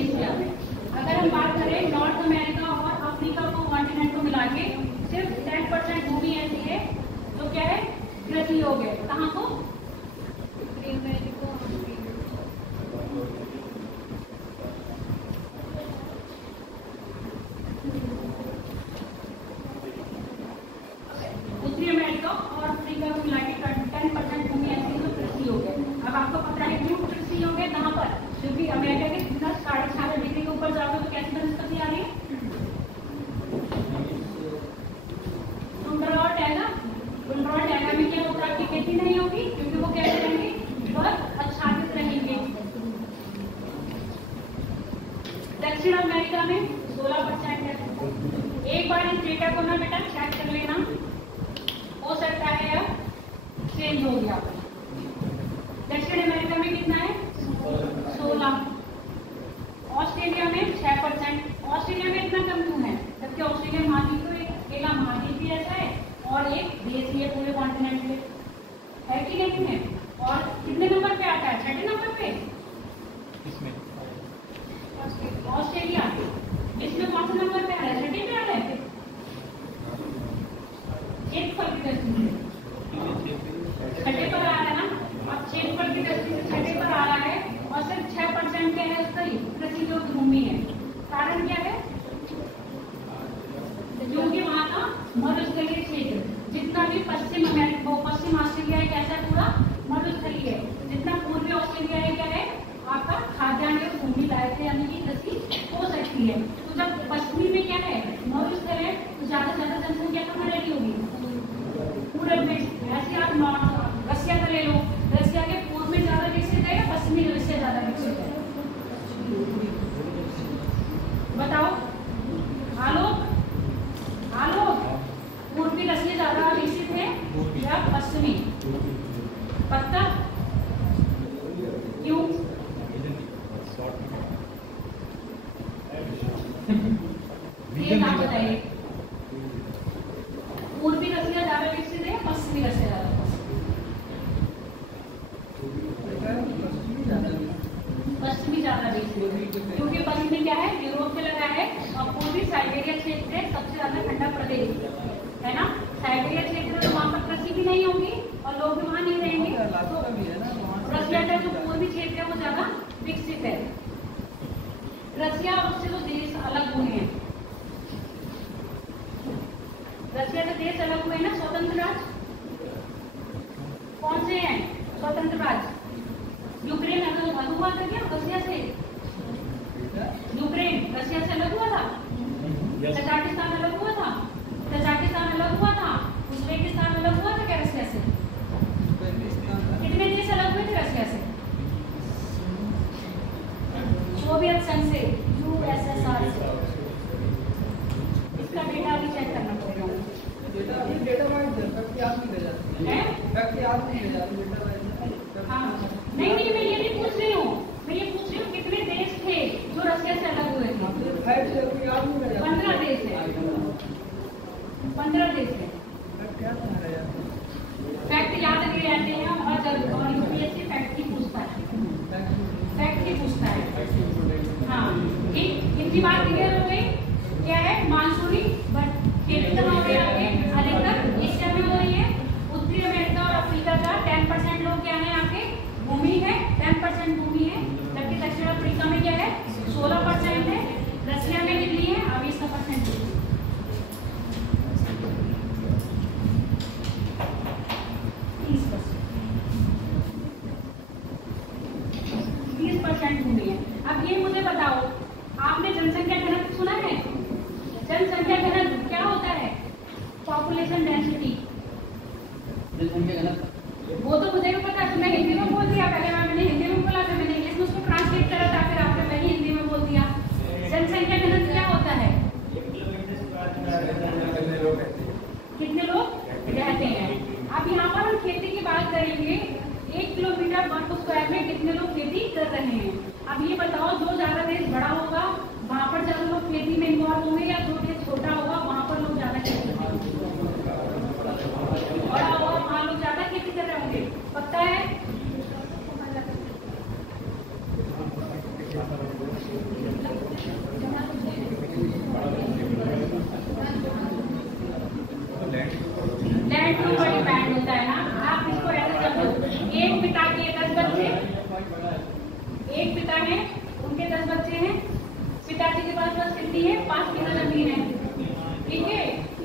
एशिया में। अगर हम बात करें नॉर्थ अमेरिका और अफ्रीका को, कॉन्टिनेंट को मिला के सिर्फ 10% भूमि ऐसी है जो क्या है? कृषि योग्य है। कहाँ को? उत्तरी अमेरिका और अफ्रीका को मिला के 10% भूमि ऐसी है जो कृषि योग्य है। अब आपको पता है क्यों कृषि योग्य है? कहाँ पर? क्योंकि अमेरिका के 66.5 डिग्री के ऊपर जाओगे तो कैसी वनस्पति आ रही है? टुंड्रा और टैगा। टुंड्रा और टैगा में क्या होगा? आपकी खेती नहीं होगी, क्योंकि वो कैसे रहेंगे? बहुत आच्छादित रहेंगे। दक्षिण अमेरिका में 16% है। एक बार इस डेटा को ना बेटा चेक कर लेना, हो सकता है अब चेंज हो गया। दक्षिण अमेरिका में कितना है? 16। ऑस्ट्रेलिया में 6%। ऑस्ट्रेलिया में इतना कम क्यों है? जबकि ऑस्ट्रेलिया महाद्वीप तो एक अकेला महाद्वीप भी ऐसा है और एक देश ही है पूरे कॉन्टिनेंट में, है कि नहीं है? और कितने नंबर पे आता है? 6ठे नंबर पे इसमें ऑस्ट्रेलिया। इसमें कौन सा नंबर पे आ रहा है? 6ठे पे आ रहा है। क्षेत्रफल की दृष्टि से 6ठे पर आ रहा है ना। अब क्षेत्रफल की दृष्टि से 6ठे पर आ रहा है और सिर्फ 6% क्या है उसका कृषि योग्य भूमि है। कारण क्या है? क्योंकि वहाँ का मरुस्थलीय क्षेत्र जितना भी पश्चिम अमेरिका, पश्चिम ऑस्ट्रेलिया है कैसा पूरा मरुस्थलीय है, जितना पूर्वी ऑस्ट्रेलिया है क्या है आपका खाद्यान्न और भूमि लायक है, यानी कि कृषि हो सकती रहती है। तो जब पश्चिमी में क्या है, मरुस्थल है, तो ज्यादा से ज्यादा जनसंख्या कहाँ रहती होगी, पूरब में। ऐसे आप नॉर्थ रसिया का ले लो, रसिया के पूर्व में ज्यादा विकसित है या पश्चिमी रसिया ज्यादा विकसित है, बताओ। आलोक, आलोक, पूर्वी रसिया ज्यादा विकसित है या पश्चिमी? पक्का? क्यों? एक आप बताइए, पूर्वी रसिया ज्यादा विकसित है, पश्चिमी रसिया ज्यादा? पश्चिमी ज्यादा विकसित है, क्योंकि पश्चिमी क्या है, यूरोप से लगा है, और पूर्वी साइबेरिया क्षेत्र है, सबसे ज्यादा ठंडा प्रदेश है ना। साइबेरिया क्षेत्र में तो वहाँ पर कृषि भी नहीं होगी और लोग भी वहाँ नहीं रहेंगे, तो रसिया का जो पूर्वी क्षेत्र है वो ज्यादा विकसित है। रसिया उससे तो देश अलग हुए हैं, रसिया के देश अलग हुए ना, स्वतंत्र राज्य कौन से हैं, स्वतंत्र राज्य? यूक्रेन अलग हुआ था क्या रसिया से? यूक्रेन रसिया से अलग हुआ था, तजाकिस्तान अलग हुआ था, तजाकिस्तान अलग हुआ था, उज़्बेकिस्तान अलग हुआ था क्या रसिया से? कितने देश अलग हुए थे रसिया से? सोवियत संघ से, यूएसएसआर से। इसका डेटा भी चेक करना पड़ेगा, डेटा वाइज फैक्ट याद नहीं ले जाती है, फैक्ट याद नहीं ले जाती डेटा। हाँ, नहीं नहीं, मैं ये नहीं पूछ रही हूँ, मैं ये पूछ रही हूँ कितने देश थे जो रसिया से अलग हुए थे? 15 देश है, 15 देश है। फैक्ट याद नहीं रहते हैं और जब और यूपीएससी फैक्ट ही पूछता है, फैक्ट ही पूछता है। हाँ ठीक, इतनी बात क्लियर हो गई। क्या है, मानसूनी बट खेती कहाँ हो रही है आगे, अधिकतर एशिया में हो रही है। उत्तरी अमेरिका और अफ्रीका का 10% लोग क्या है, यहाँ पे भूमि है, 10% भूमि है, जबकि दक्षिण अफ्रीका में क्या है 16% है, रसिया में कितनी है, अब इसका परसेंट 20% भूमि है। अब ये मुझे बताओ, आपने जनसंख्या घनत्व सुना है? जनसंख्या घनत्व क्या होता है? Population density. वो तो मुझे भी पता है, तुमने हिंदी में बोल दिया, पहले मैंने हिंदी में बोला, फिर मैंने इंग्लिश में उसको ट्रांसलेट करा था, फिर आपने वही हिंदी में बोल दिया। जनसंख्या घनत्व क्या होता है? कितने लोग रहते हैं। अब यहाँ पर हम खेती की बात करेंगे, 1 किलोमीटर वर्ग स्क्वायर में कितने लोग खेती कर रहे हैं। अब ये बताओ, जो ज्यादा देश बड़ा होगा वहाँ पर ज्यादा लोग खेती में इन्वॉल्व होंगे, या जो देश छोटा होगा वहाँ पर लोग ज्यादा खेती करेंगे? बड़ा होगा वहाँ लोग ज्यादा खेती कर रहे होंगे, पता है? लैंड के ऊपर डिपेंड होता है ना। आप इसको ऐसे समझो, एक पिता के 10 बच्चे, एक पिता है उनके 10 बच्चे हैं, पिताजी के पास बस कितनी है, 5 बीघा जमीन है, ठीक है।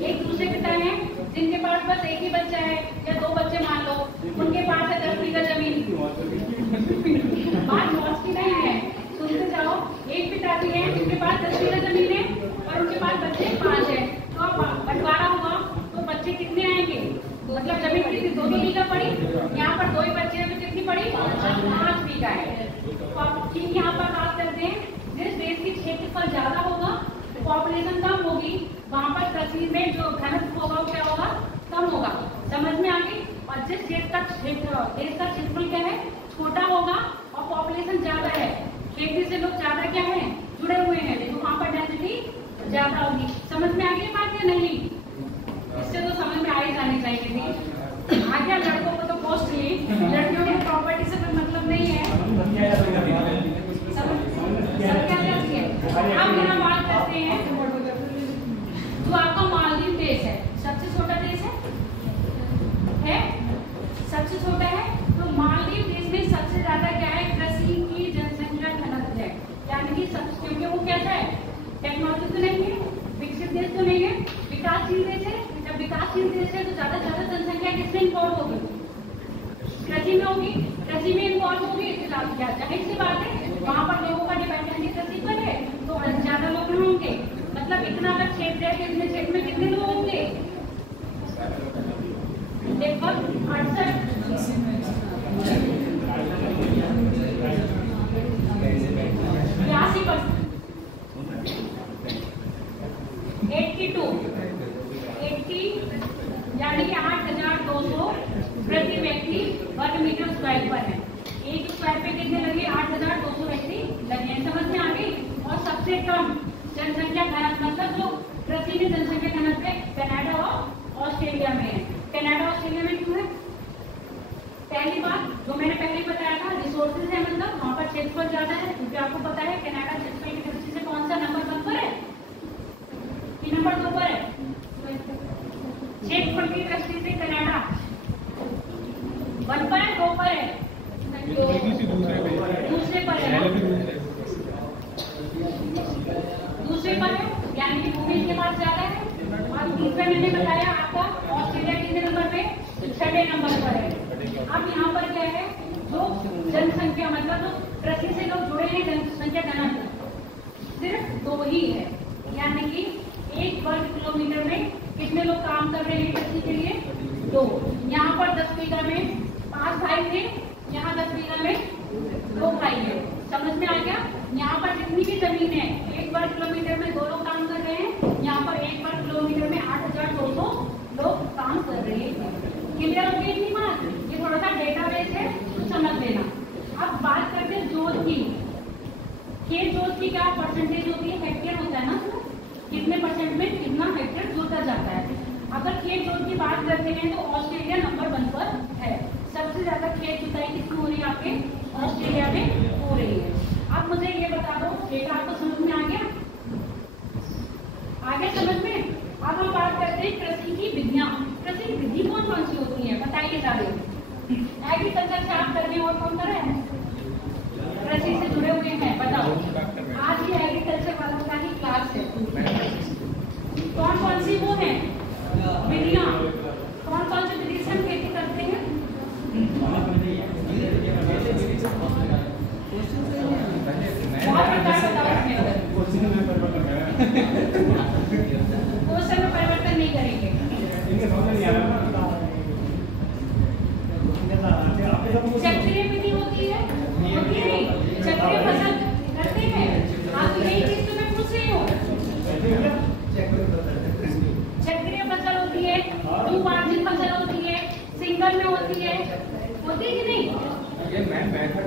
एक दूसरे पिता है जिनके पास बस एक ही बच्चा है या 2 बच्चे मान लो, उनके पास है 10 बीघा जमीन। बात मौज की नहीं है, सुनते जाओ। एक पिताजी है जिनके पास 10 बीघा जमीन है और उनके पास बच्चे 5 है, तो अब बंटवारा हुआ तो बच्चे कितने आएंगे, मतलब जमीन कितनी, 2 बीघा पड़ी, यहाँ पर 2 ही बच्चे हैं तो कितनी पड़ी, 5 बीघा है। तो आप ठीक यहाँ पर बात करते हैं, जिस देश की क्षेत्रफल ज्यादा होगा, पॉपुलेशन कम होगी, वहाँ पर कृषि में जो घनत्व होगा वो क्या होगा, कम होगा। समझ में आ गई? और जिस देश का क्षेत्रफल क्या है, छोटा होगा और पॉपुलेशन ज्यादा है, खेती से लोग ज्यादा क्या है, जुड़े हुए हैं, तो वहाँ पर डेंसिटी ज्यादा होगी। समझ में आ गई बात या नहीं? इससे तो समझ में आ ही जानी चाहिए थी। आगे लड़कों को तो कॉस्टली, लड़कियों की प्रॉपर्टी से कोई मतलब नहीं है। अब यहाँ बात करते हैं, जो आपका मालदीव देश है, सबसे छोटा देश है? सबसे छोटा है। तो मालदीव देश में सबसे ज्यादा क्या है, कृषि की जनसंख्या घनत्व है, यानी कि क्योंकि वो कैसा है, टेक्नोलॉजी तो नहीं है, विकसित देश तो नहीं है, विकासशील देश है। जब विकासशील देश है तो ज्यादा जनसंख्या किसमें इन्वॉल्व होगी, कृषि में होगी। कृषि में इन्वॉल्व होगी तो जाहिर सी बात है वहाँ पर लोगों का डिपेंडेंसी कृषि पर है, तो ज्यादा लोग क्षेत्र है, तो इतने क्षेत्र में कितने लोग होंगे? लगभग 80 यानी कि 8,200 प्रति व्यक्ति वर्ग मीटर स्क्वायर पर है। एक स्क्वायर पे कितने लगे? 8,200 व्यक्ति लगे हैं। समझ में आ गई? और सबसे कम जनसंख्या घनत्व, मतलब जो कृषि में जनसंख्या घनत्व कनाडा और ऑस्ट्रेलिया में है। कनाडा ऑस्ट्रेलिया में क्यों है? पहली बात जो मैंने पहले बताया था, रिसोर्सेज है, मतलब वहाँ पर क्षेत्रफल ज्यादा है, क्योंकि आपको पता है कनाडा क्षेत्रफल की दृष्टि से कौन सा नंबर 1 पर है कि नंबर 2 पर है? क्षेत्रफल की दृष्टि से कनाडा 1 पर है, 2 पर है? दूसरे पर है ना? दूसरे पर है, यानी कि भूमि के पास ज्यादा है। और तीसरा मैंने बताया आपका ऑस्ट्रेलिया कितने नंबर पे? 6वें नंबर पर है। अब यहाँ पर क्या है, जो जनसंख्या मतलब जो कृषि से लोग जुड़े हैं, जनसंख्या घनत्व सिर्फ 2 ही है, यानी कि 1 वर्ग किलोमीटर में कितने लोग काम कर रहे हैं कृषि के लिए? 2। यहाँ पर 10 बीघा में 5 भाई थे, यहाँ 10 बीघा में 2 भाई है। समझ में आ गया? यहाँ पर जितनी भी जमीन है 1 वर्ग किलोमीटर में 2 लोग काम कर रहे हैं, यहाँ पर 1 वर्ग किलोमीटर में 8,200 लोग काम कर रहे हैं। क्लियर हो गई इतनी बात? ये थोड़ा सा डेटाबेस है, तो समझ लेना। अब बात करते हैं जोत की। खेत जोत की क्या परसेंटेज होती है? हेक्टेयर होता है ना, कितने परसेंट में कितना हेक्टेयर जोता जाता है। अगर खेत जोत की बात करते हैं तो ऑस्ट्रेलिया नंबर 1 पर है। सबसे ज्यादा खेत जुताई किसमें हो रही है? आपके ऑस्ट्रेलिया में हो रही है। अब मुझे ये बता दो, डेटा आपको समझ में आ गया? आगे समझ में? अब हम बात करते हैं कृषि की विधियां। कृषि की विधि कौन कौन सी होती है? बताइए सारे। एग्रीकल्चर से आप कर रहे हो और कौन कर रहे हैं? कृषि से जुड़े हुए हैं, बताओ। आज ही एग्रीकल्चर वालों का ही क्लास है। कौन कौन सी वो है विधियां? कौन कौन सी विधि से हम खेती करते हैं? क्वेश्चन में परिवर्तन नहीं करेंगे। चक्रीय विधि होती है, होती है नहीं? चक्रीय फसल करते हैं आप, यही चीज तो मैं पूछ रही हूँ। चक्रीय फसल होती है, द्विवार्षिक फसल होती है, सिंगल में होती है कि नहीं? ये मैथड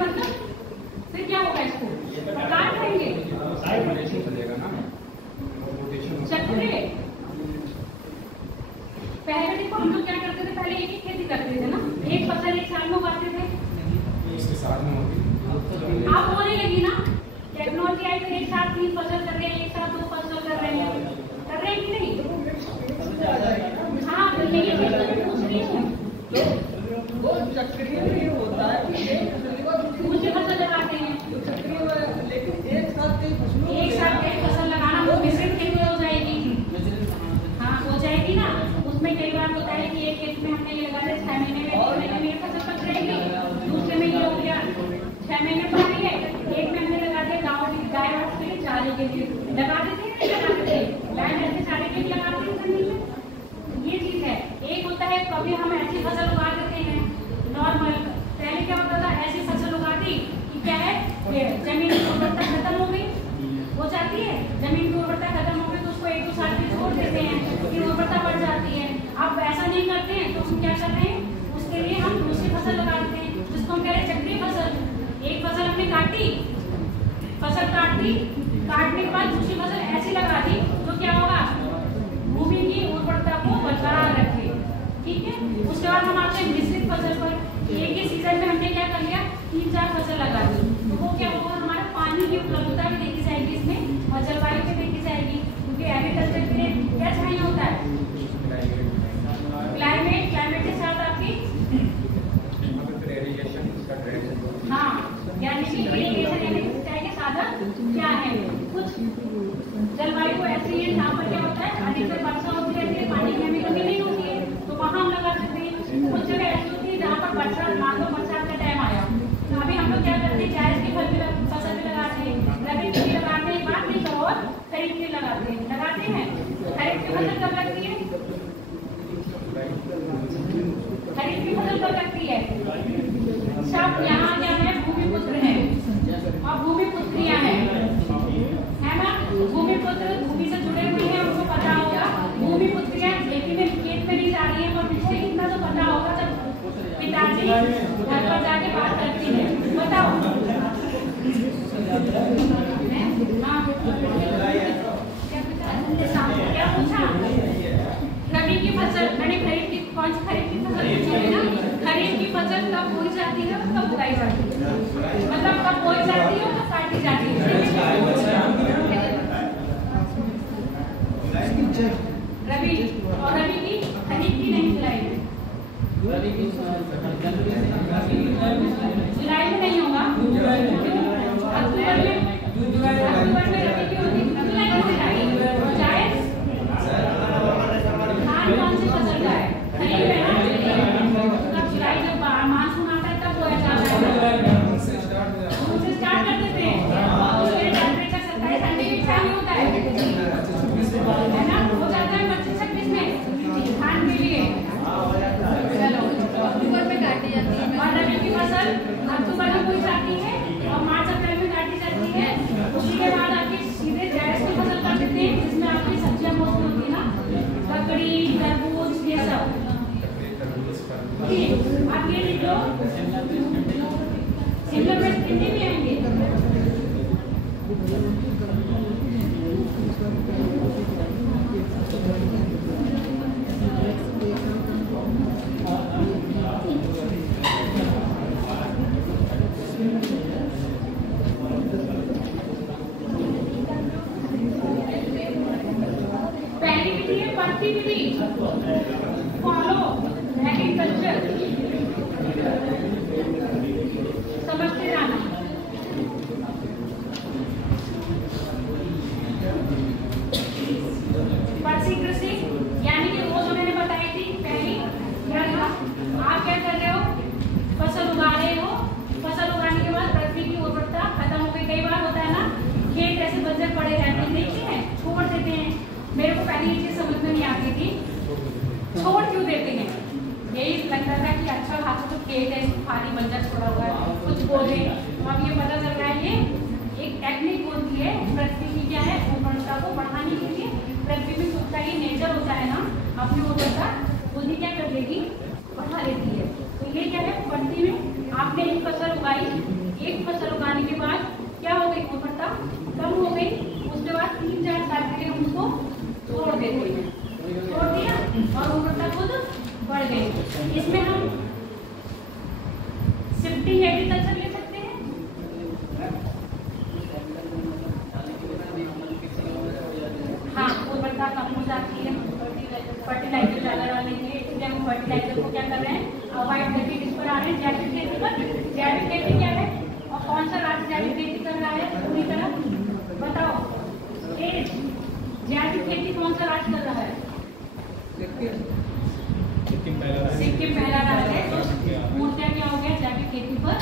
मतलब फिर क्या होगा? इसको प्रकार करेंगे चक्रीय। पहले देखो हम लोग क्या करते थे, पहले एक ही खेती करते थे ना, एक फसल एक साल में उगाते थे। आप होने लगी ना, टेक्नोलॉजी आई तो एक साथ 3 फसल कर रहे हैं, एक साथ 2 फसल कर रहे हैं कि नहीं? हाँ, तो यही चीज तो मैं पूछ रही हूँ। वो चक्रीय में होता है कि एक फसल के बाद दूसरी फसल लगाते हैं, चक्रीय में, लेकिन एक साथ कई फसलों एक साथ एक फसल लगाना वो मिश्रित खेती हो जाएगी। हाँ, हो जाएगी ना। उसमें कई बार होता है कि एक खेत में हमने ये लगा दिया, 6 महीने में 3 महीने में ये फसल पक जाएगी, दूसरे में ये हो गया 6 महीने पक रही है, एक में हमने लगा दिया गाय वास के लिए, चारे के लिए लगा देते हैं, नहीं लगाते थे? गाय भैंस के चारे के लिए लगाते हैं जमीन में। ये चीज है। एक होता है कभी हम ऐसी फसल उगा देते हैं नॉर्मल। पहले क्या होता था, ऐसी फसल उगा दी कि क्या है, जमीन की उर्वरता खत्म हो गई, हो जाती है, जमीन की उर्वरता खत्म हो गई तो उसको 1-2 साल के छोड़ देते हैं, फिर उर्वरता बढ़ जाती है। अब ऐसा नहीं करते हैं तो हम क्या कर रहे हैं, उसके लिए हम दूसरी फसल लगा देते हैं, जिसको हम कह रहे हैं चक्रीय फसल। एक फसल हमने काटी, फसल काट दी, काटने के बाद दूसरी फसल ऐसी लगा दी तो क्या होगा, भूमि की उर्वरता को बरकरार रखे। ठीक है। उसके बाद हम आते हैं मिश्रित फसल पर। एक ही सीजन में हमने क्या कर लिया, 3-4 फसल लगा दी, तो वो क्या होगा, हमारा पानी की उपलब्धता भी देखी जाएगी इसमें और जलवायु भी देखी जाएगी, क्योंकि एग्रीकल्चर के लिए क्या चाहिए होता है? क्लाइमेट के साथ आपकी हाँ, यानी कि इरिगेशन यानी सिंचाई के साधन क्या है? कुछ जलवायु ऐसी है जहाँ पर क्या होता है, अधिकतर वर्षा होती रहती है, पानी की हमें कमी नहीं होती है, तो वहाँ हम लगा सकते हैं। कुछ जगह ऐसी होती है जहाँ पर बरसात, मान लो बरसात का टाइम आया, अभी हम लोग क्या करते हैं, जायद की फसल भी लगाते हैं, रबी की लगाते हैं, बात नहीं करो, क्या पूछा? रबी की फसल, मैंने खरीफ की, कौन सी खरीफ की फसल पूछी है ना? खरीफ की फसल कब बोई जाती है और कब उगाई जाती है, मतलब कब बोई जाती है और कब काटी जाती है। रबी और रबी की खरीफ की नहीं जुलाई में, जुलाई में नहीं होगा, अक्टूबर में रबी की होती है, जुलाई में जुलाई चाहे धान कौन सी फसल का है, खरीफ है ना, तब जुलाई जब मानसून आता है तब बोया जाता है, उससे स्टार्ट कर देते हैं, उसके टेम्परेचर 27 सेंटीग्रेड चाहिए होता है ना, हो जाता है 25-26 में धान के लिए। चलो अक्टूबर में काटी जाती है और रबी की फसल अक्टूबर में बोई जाती है और मार्च अप्रैल में काटी जाती है। उसी के बाद आपकी सीधे जायद की फसल कर देते हैं, जिसमें आपकी सब्जियां मौजूद होती है ना, ककड़ी, तरबूज, ये सब। ठीक, आप ये लिख लो, शिमला मिर्च हिंदी में आएंगे। पहली विधि है पढ़ती विधि, फॉलो एग्रीकल्चर, समझते जाना। पढ़ती कृषि यानी कि रोज मैंने बताई थी पहली, आप क्या कर रहे हो, फसल उगा रहे हो, फसल उगाने के बाद पृथ्वी की उर्वरता खत्म हो गई। कई बार होता है ना, खेत ऐसे बंजर पड़े रहते हैं, देखते हैं, छोड़ देते हैं। मेरे को पहले ये चीज समझ में नहीं आती थी, छोड़ क्यों देते हैं, यही लगता था कि अच्छा हाथ तो खेत है, खाली बंजर छोड़ा हुआ है, कुछ बोले। तो अब ये पता चल रहा है ये एक टेक्निक होती है पृथ्वी की, क्या है, उर्वरता को बढ़ाने के लिए। पृथ्वी में खुद का ये नेचर होता है ना, अपनी उर्वरता खुद ही क्या कर लेगी, बढ़ा लेती है। तो ये क्या है, पृथ्वी में आपने एक फसल उगाई, एक फसल उगाने के बाद क्या हो गई, उर्वरता कम हो गई, उसके बाद 3-4 साल के लिए उसको छोड़ देते हैं, छोड़ दिया और उर्वरता खुद बढ़ गई। इसमें हम शिफ्टिंग एग्रीकल्चर ले सकते हैं। हाँ, उर्वरता कम हो जाती है, फर्टिलाइजर ज़्यादा डालेंगे, इसलिए हम फर्टिलाइजर को क्या कर रहे हैं, अवॉइड करके किस पर आ रहे हैं, जैविक खेती पर। जैविक खेती क्या है और कौन सा राज्य जैविक खेती कर रहा है पूरी तरह, बताओ। जैविक खेती कौन सा राज्य कर रहा है, सिक्किम पहला राज्य है। तो पूर्णतः क्या हो गया, जैविक खेती पर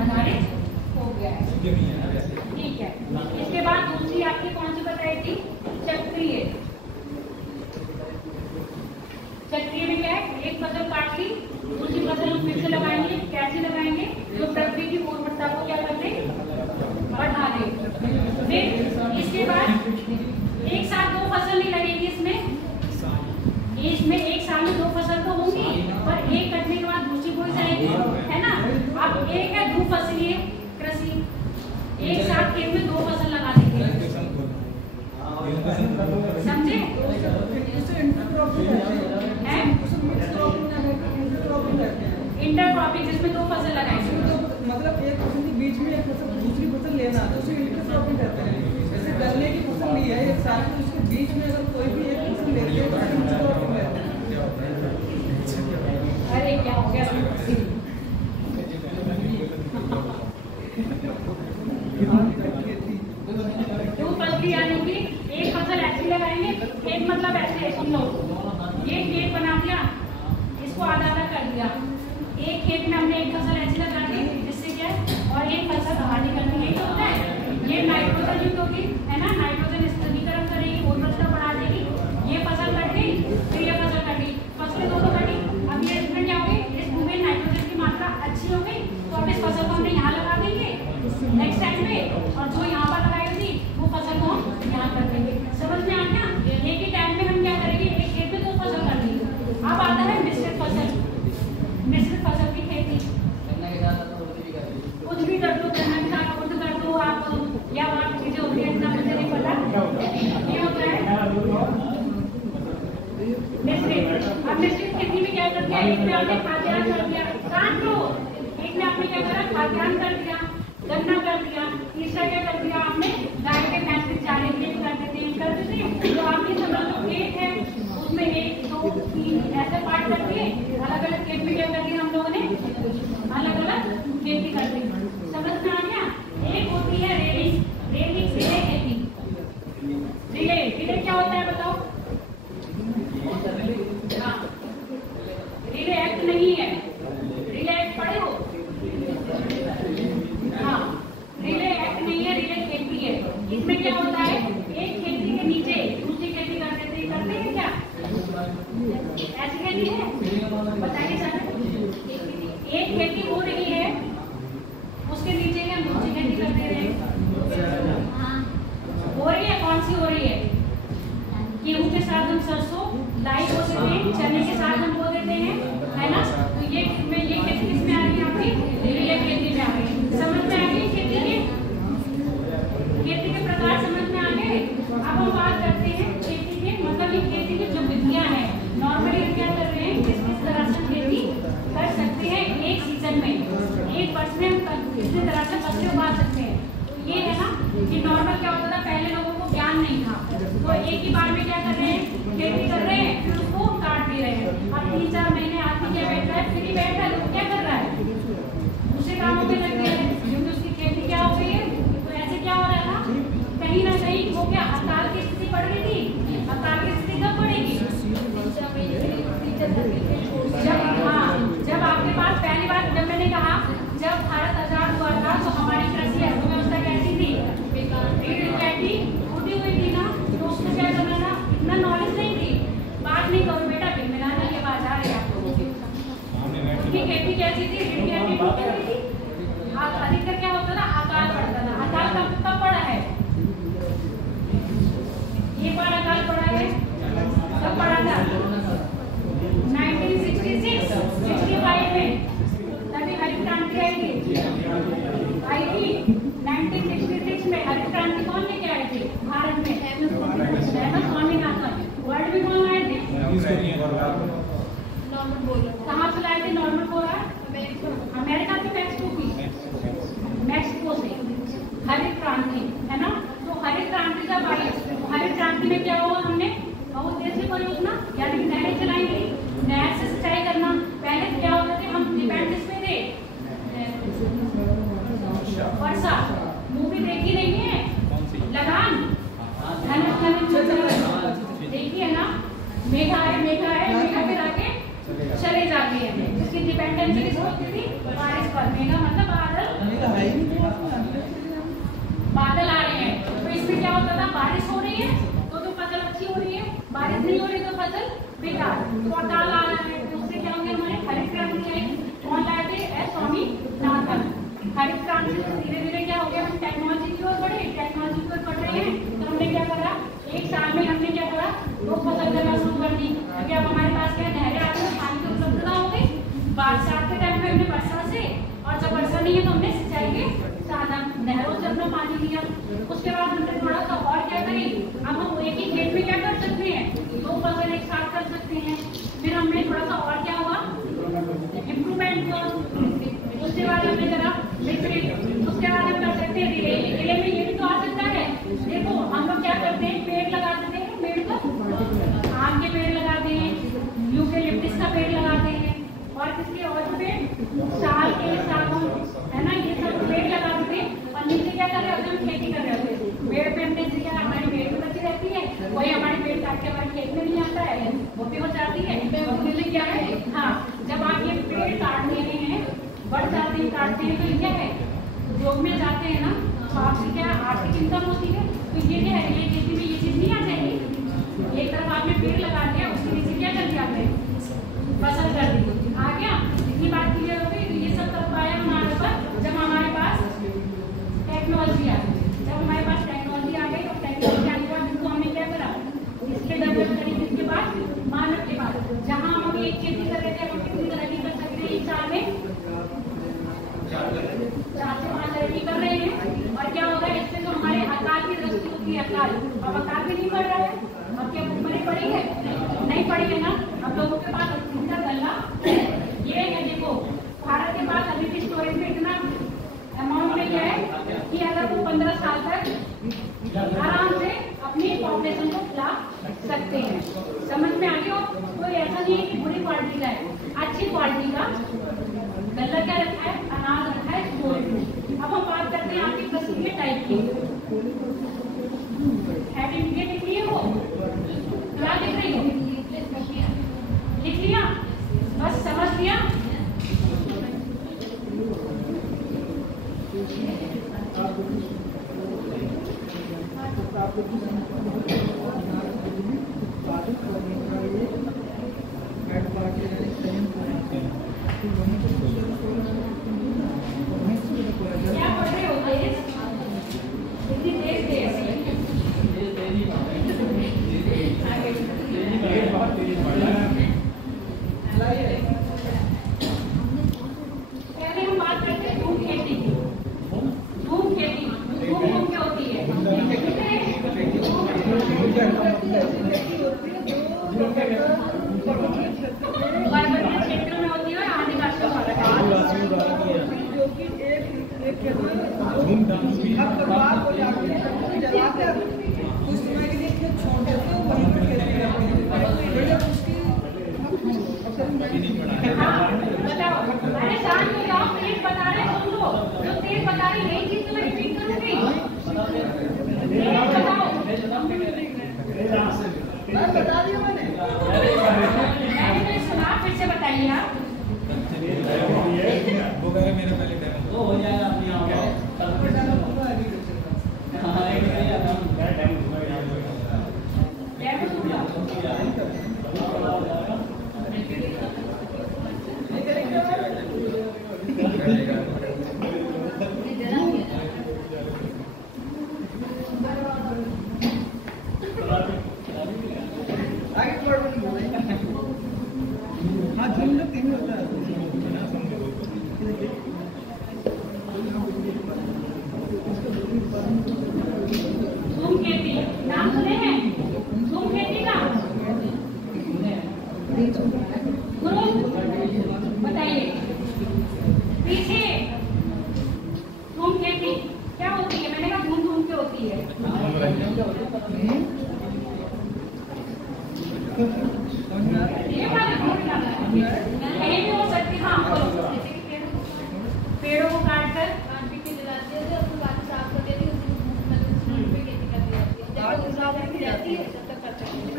आधारित हो गया है, ठीक है। इसके बाद दूसरी आपकी कौन सी बताई थी, चक्रीय। चक्रीय में क्या है, एक फसल काट ली, दूसरी फसल फिर से लगाएंगे। कैसे लगाएंगे, जो पृथ्वी की उर्वरता को क्या कर दे, बढ़ा दे। फिर इसके बाद एक साथ 2 फसल नहीं लगेगी इसमें एक साल में 2 फसल तो होंगी, पर एक कटने के बाद दूसरी बोई जाएगी, है ना। अब एक है बहुफसलीय कृषि, एक साथ खेत में 2 फसल लगा देंगे, समझे। इंटरक्रॉपिंग, जिसमें 2 फसल लगाएंगे, मतलब एक फसल के बीच में एक फसल दूसरी फसल लेना, तो उसे इंटरक्रॉपिंग कहते हैं। जैसे गन्ने की फसल ली है एक साल में, उसके बीच में अगर कोई भी एक फसल लेते हैं तो इंटरक्रॉपिंग कहते हैं। अरे क्या हो गया, दो फसली यानी कि एक फसल ऐसी लगाएंगे, एक मतलब ऐसे, सुन लो, ये खेत बना दिया, इसको आधा आधा कर दिया, एक खेत में हमने एक फसल ऐसी लगा दी, जिससे क्या है, और एक फसल आधी करनी, यही होता है। ये नाइट्रोजन युक्त होगी, है ना, नाइट्रोजन स्तरीकरण करेगी, उर्वरता बढ़ा देगी। ये फसल कट गई, फिर ये फसल कट गई, फसलें दोनों कटी। अब ये इसमें क्या होगी, इस भूमि नाइट्रोजन की मात्रा अच्छी हो गई, तो अब इस फसल को हमने यहाँ लगा देंगे नेक्स्ट टाइम में, और जो यहाँ पर लगाई थी वो फसल को हम यहाँ कर देंगे। समझ में आ गया, एक ही टाइम में हम क्या करेंगे, एक खेत में 2 फसल कर देंगे। अब आता है मिश्रित फसल की खेती। है, एक में आपने खाद्यान्न कर दिया, शांत रहो। एक में आपने क्या करा, खाद्यान्न कर दिया, गन्ना कर दिया, तीसरा क्या कर दिया आपने, गाय के भैंस के चारे के लिए कर देते हैं। तो आप ये समझ लो खेत है, उसमें 1 2 3 ऐसे पार्ट कर दिए, अलग अलग खेत में क्या कर दिया हम लोगों ने, अलग अलग खेती कर दी। समझ में आ गया? एक होती है रेलिंग, रेलिंग रिले खेती। रिले रिले क्या होता है बताओ? हाँ, रिले एक्ट नहीं है, रिले एक्ट पढ़े हो? हाँ, रिले एक्ट नहीं है, रिले खेती है। इसमें क्या होता है, एक खेती के नीचे दूसरी खेती करते हैं क्या? ऐसी खेती है, बताइए सर। एक खेती हो रही है, उसके नीचे हम दूसरी खेती करते रहे। हाँ, हो रही है, कौन सी हो रही है? गेहूं के साथ हम सरसों, लाई बो देते हैं, चने के साथ हम बो देते हैं, है ना? तो ये खेती किसमें आ रही है आपकी? रिले खेती में आ रही है। समझ में आ गई खेती के प्रकार समझ में आ गए? अब हम बात करते हैं खेती के, मतलब ये खेती की जो विधियां हैं, नॉर्मली हम क्या कर रहे हैं, किस किस तरह से खेती कर सकते हैं एक सीजन में, एक वर्ष में हम किसी तरह से फसलें उगा सकते हैं। तो ये है ना कि नॉर्मल क्या होता था, पहले लोगों को ज्ञान नहीं था, तो एक ही बार में क्या कर रहे हैं, खेती कर रहे हैं, फिर उसको काट दे रहे हैं। अब 3-4 महीने आदमी क्या बैठ रहा है, फ्री बैठ रहा है, तो क्या कर रहा है, दूसरे कामों में लग गया है, क्योंकि उसकी खेती क्या हो गई है। तो ऐसे क्या हो रहा था, कहीं ना कहीं वो क्या अकाल की स्थिति पड़ रही थी। अकाल की स्थिति कब पड़ेगी, जब आपके पास पहली बार, जब मैंने कहा जब भारत आजाद हुआ था तो हमारी कृषि अर्थव्यवस्था कैसी थी, टूटी हुई थी ना। तो उसको क्या करना था, इतना नॉलेज नहीं थी। बात नहीं करो बेटा, बिल मिलाने के बाद आ रहे हैं आप लोगों की। उसकी खेती कैसी थी, अधिकतर क्या होता था, अकाल पड़ता था। अकाल कब पड़ा है, एक बार अकाल पड़ा है, कब पड़ा था, 1965 में, तभी हरित क्रांति आई थी। 1966 में हरित क्रांति कौन लेके आए थे भारत में, स्वामीनाथन। वर्ल्ड में कौन आए थे, कहाँ से लाए थे नॉर्मल बोरान, अमेरिका से, मैक्सिको से। हरित क्रांति है ना। तो हरित क्रांति जब आई, तो हरित क्रांति में क्या हुआ, हमने बहुउद्देशीय परियोजना यानी नहरें चलाई गई, नहर से सिंचाई करना। पहले क्या होता था, हम डिपेंड किस पे थे, वर्षा। मूवी देखी नहीं है, लगान, देखी है ना, मेघा है, मेघा फिर आगे चले जाते हैं। इसकी डिपेंडेंसी किस होती थी, बारिश पर। मेघा मतलब बादल आ रहे हैं। तो इसमें क्या होता था, बारिश हो रही है तो फसल अच्छी हो रही है, बारिश नहीं हो रही तो फसल बेकार। पोटाल आ रहा है, तो उससे क्या हो गया, हमारे हरित क्रांति आई। कौन लाए थे, स्वामीनाथन। हरित क्रांति से धीरे धीरे क्या हो गया, हम टेक्नोलॉजी की ओर बढ़े, टेक्नोलॉजी की ओर बढ़ रहे हैं। तो हमने क्या करा, एक साल में हमने क्या करा, 2 फसल करना शुरू कर दी, क्योंकि अब हमारे पास क्या नहरें आ गई, पानी की उपलब्धता हो गई। बरसात के टाइम पे हमने वर्षा से, और जब वर्षा नहीं है तो हमने सिंचाई के साधन नहरों से अपना पानी लिया। उसके बाद हमने थोड़ा सा और क्या करी, अब हम एक ही खेत में क्या कर सकते हैं, 2 फसल एक साथ कर सकते हैं। फिर हमने थोड़ा सा और क्या हुआ, इम्प्रूवमेंट हुआ। उसके बाद हमने करा, उसके बाद हम कर सकते हैं रिले में ये भी तो आ सकता है। देखो हम लोग क्या करते हैं, पेड़ लगा देते हैं, पेड़ को आम के पेड़ लगाते हैं, यूकेलिप्टस का पेड़ लगाते हैं, और किसके और पेड़, साल के, सागौन, है ना, ये सब पेड़ लगा देते हैं। और नीचे क्या कर रहे होते हैं, हम खेती कर रहे होते हैं। पेड़ पे हमने क्या, हमारी पेड़ भी बची रहती है, वही हमारी पेड़ काट के हमारे खेत में नहीं आता है, वो भी हो जाती है। तो क्या है, हाँ, जब आप ये पेड़ काट ले रहे हैं, बढ़ जाते हैं, काटते हैं, तो क्या है, उद्योग में जाते हैं ना, तो आपसे क्या आर्थिक इनकम होती है। तो ये क्या है, ये खेती में ये चीज नहीं आ जाएगी। एक तरफ आपने पेड़ लगा दिया, उसके नीचे क्या कर दिया आपने, फसल कर दी, आ गया। इतनी बात क्लियर हो गई। तो ये सब तब आया हमारे पास, जब हमारे पास टेक्नोलॉजी आ गई। जब हमारे पास टेक्नोलॉजी आ गई, और टेक्नोलॉजी आने के बाद जिसको हमने क्या करा, इसके डेवलप करी, जिसके बाद मानव के बाद, जहाँ हम अभी एक खेती कर रहे थे, हम कितनी तरह की कर सकते हैं, एक साल में 4 से 5 तरह की कर रहे हैं। और क्या होगा, इससे तो हमारे अकाल की दृष्टि होती है, अकाल। अब अकाल भी नहीं बढ़ रहा है, अब क्या भूखमरी पड़ी है, नहीं पड़ी है ना। अब लोगों के पास इनका गला ये है देखो, भारत के पास अभी भी स्टोरेज में इतना अमाउंट में क्या है कि अगर वो 15 साल तक आराम से अपनी पॉपुलेशन को खिला सकते हैं। समझ में आ गया? कोई ऐसा नहीं है कि बुरी क्वालिटी का है, अच्छी क्वालिटी का गल्ला क्या रखा है, अनाज रखा है स्टोरेज में। अब हम बात करते हैं आपकी फसल के टाइप की। हैविंग ये लिख लिए हो, क्या लिख रही हो? लिख लिया, बस समझ लिया। क्या पढ़ रहे हो देश? हिंदी देश पहले हम बात करते हैं धूम खेती की। धूम खेती धूम क्या होती है? पर्वतीय क्षेत्रों में होती है और आदिवासियों बताओ। अरे शांत हो जाओ, तेज बता रहे सुन लो। जो तेज बता रही यही चीज तुम्हें रिपीट करूंगी। बताओ, मैं बता दिया मैंने मैंने सुना, फिर से बताइए आप। वो कह रहे मेरा पहले टाइम तो हो जाएगा अपनी आगे बढ़ हाँ झूम लोग तीन होता है। धूम खेती नाम सुने हैं? धूम खेती का गुरु बताइए पीछे। धूम खेती क्या होती है? मैंने कहा धूम धूम के होती है। ये वाले कहीं भी हो सकती। हाँ, पेड़ों को काट कर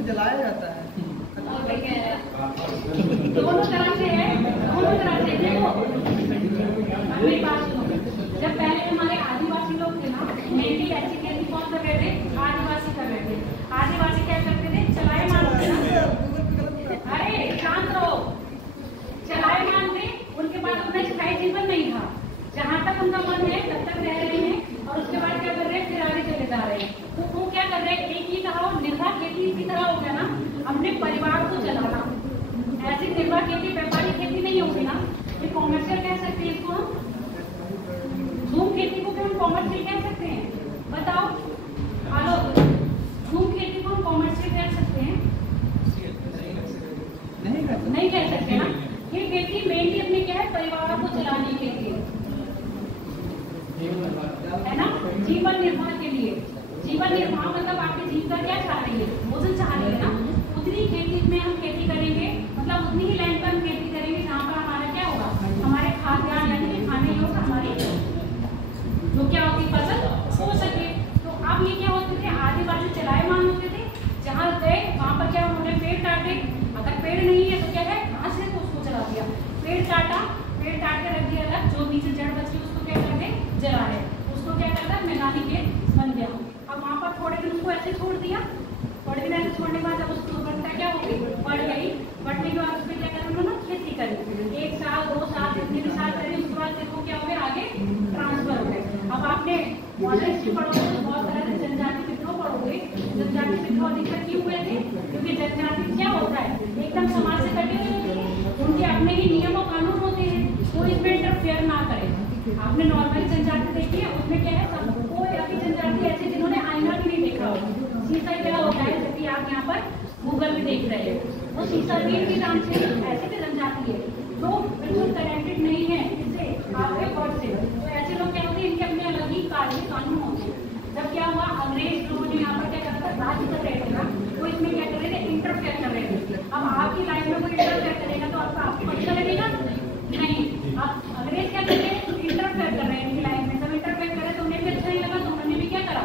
जलाया जाता है। दोनों तरह से है, दोनों तरह से। देखो मेरी बात सुनो, जब पहले हमारे आदिवासी लोग थे ना, मेनली ऐसी खेती कौन कर रहे थे? आदिवासी कर रहे थे। आदिवासी क्या करते थे? चलाए मारते ना। अरे शांत रहो, चलाए मारते। उनके पास अपना स्थायी जीवन नहीं था। जहाँ तक उनका मन है तब तक रह रहे हैं, और उसके बाद क्या कर रहे हैं? फिर आगे चले जा रहे हैं। तो वो क्या कर रहे हैं? एक ही तरह निर्वाह खेती की तरह हो गया ना, अपने परिवार को चलाना। ऐसी निर्वाह खेती व्यापारिक खेती नहीं होगी ना, ये कॉमर्शियल कह सकते हैं इसको हम। धूम खेती को हम कॉमर्शियल कह सकते हैं? बताओ आलोक, धूम खेती को हम कॉमर्शियल कह सकते हैं? नहीं कह सकते ना। ये खेती मेनली अपने क्या है? परिवार को चलाने के लिए है ना, जीवन निर्वाह के लिए। जीवन निर्वाह मतलब आपकी जीविका क्या चाह रही है? भोजन चाह रही है ना। उतनी खेती में हम खेती करेंगे, मतलब उतनी ही लैंड पर हम खेती करेंगे जहाँ पर हमारा क्या होगा? हमारे खाद्यान्न यानी कि खाने योग्य हमारी जो क्या होती फसल हो सके। तो अब ये क्या होते थे? आदिवासी चलायमान होते थे। जहाँ गए वहाँ पर क्या उन्होंने पेड़ काटे। अगर पेड़ नहीं है तो क्या है? घास है तो उसको जला दिया। पेड़ काटा, पेड़ काट के रख दिया अलग, जो नीचे जड़ बची उसको क्या करते? जला रहे। उसको क्या करता? मैदानी खेत बन गया। अब वहाँ पर थोड़े दिन उसको ऐसे छोड़ दिया। थोड़े दिन ऐसे छोड़ने के बाद अब उसकी उर्वरता क्या हो गई? बढ़ गई। बढ़ने के बाद उस पर क्या करें? उन्होंने खेती करी। 1 साल 2 साल जितने भी साल करी, उसके बाद देखो क्या हो गया? आगे ट्रांसफर हो गए। अब आपने मॉडर्न हिस्ट्री पढ़ोगे तो बहुत तरह से जनजाति विद्रोह पढ़ोगे। जनजाति विद्रोह अधिकतर क्यों हुए थे? क्योंकि जनजाति क्या होता है? एकदम समाज से कटे हुए होते हैं। उनके अपने ही नियम और कानून होते हैं, कोई इसमें इंटरफेयर ना करे। आपने नॉर्मली जनजाति देखी है, उसमें क्या है? कोई अभी जनजाति ऐसे जिन्होंने आईना भी नहीं देखा हो। शीशा क्या होता है? जबकि आप यहाँ पर गूगल में देख रहे हो, वो शीशा भी नाम से ऐसे भी जनजाति आती है, जो बिल्कुल कनेक्टेड नहीं है इससे आपके वर्ड से। तो ऐसे लोग क्या होते हैं, इनके अपने अलग ही कानून होते हैं। जब क्या हुआ, अंग्रेज लोगों ने यहाँ पर क्या करा था, राज कर रहे थे ना, तो इसमें क्या कर रहे थे, इंटरफेयर कर रहे थे। अब आपकी लाइफ में कोई इंटरफेयर करेगा तो आपको अच्छा लगेगा नहीं। अब अंग्रेज क्या कर रहे हैं, इंटरफेयर कर रहे हैं इनकी लाइफ में। जब इंटरफेयर करे तो उन्हें भी अच्छा नहीं लगा, तो उन्होंने भी क्या करा,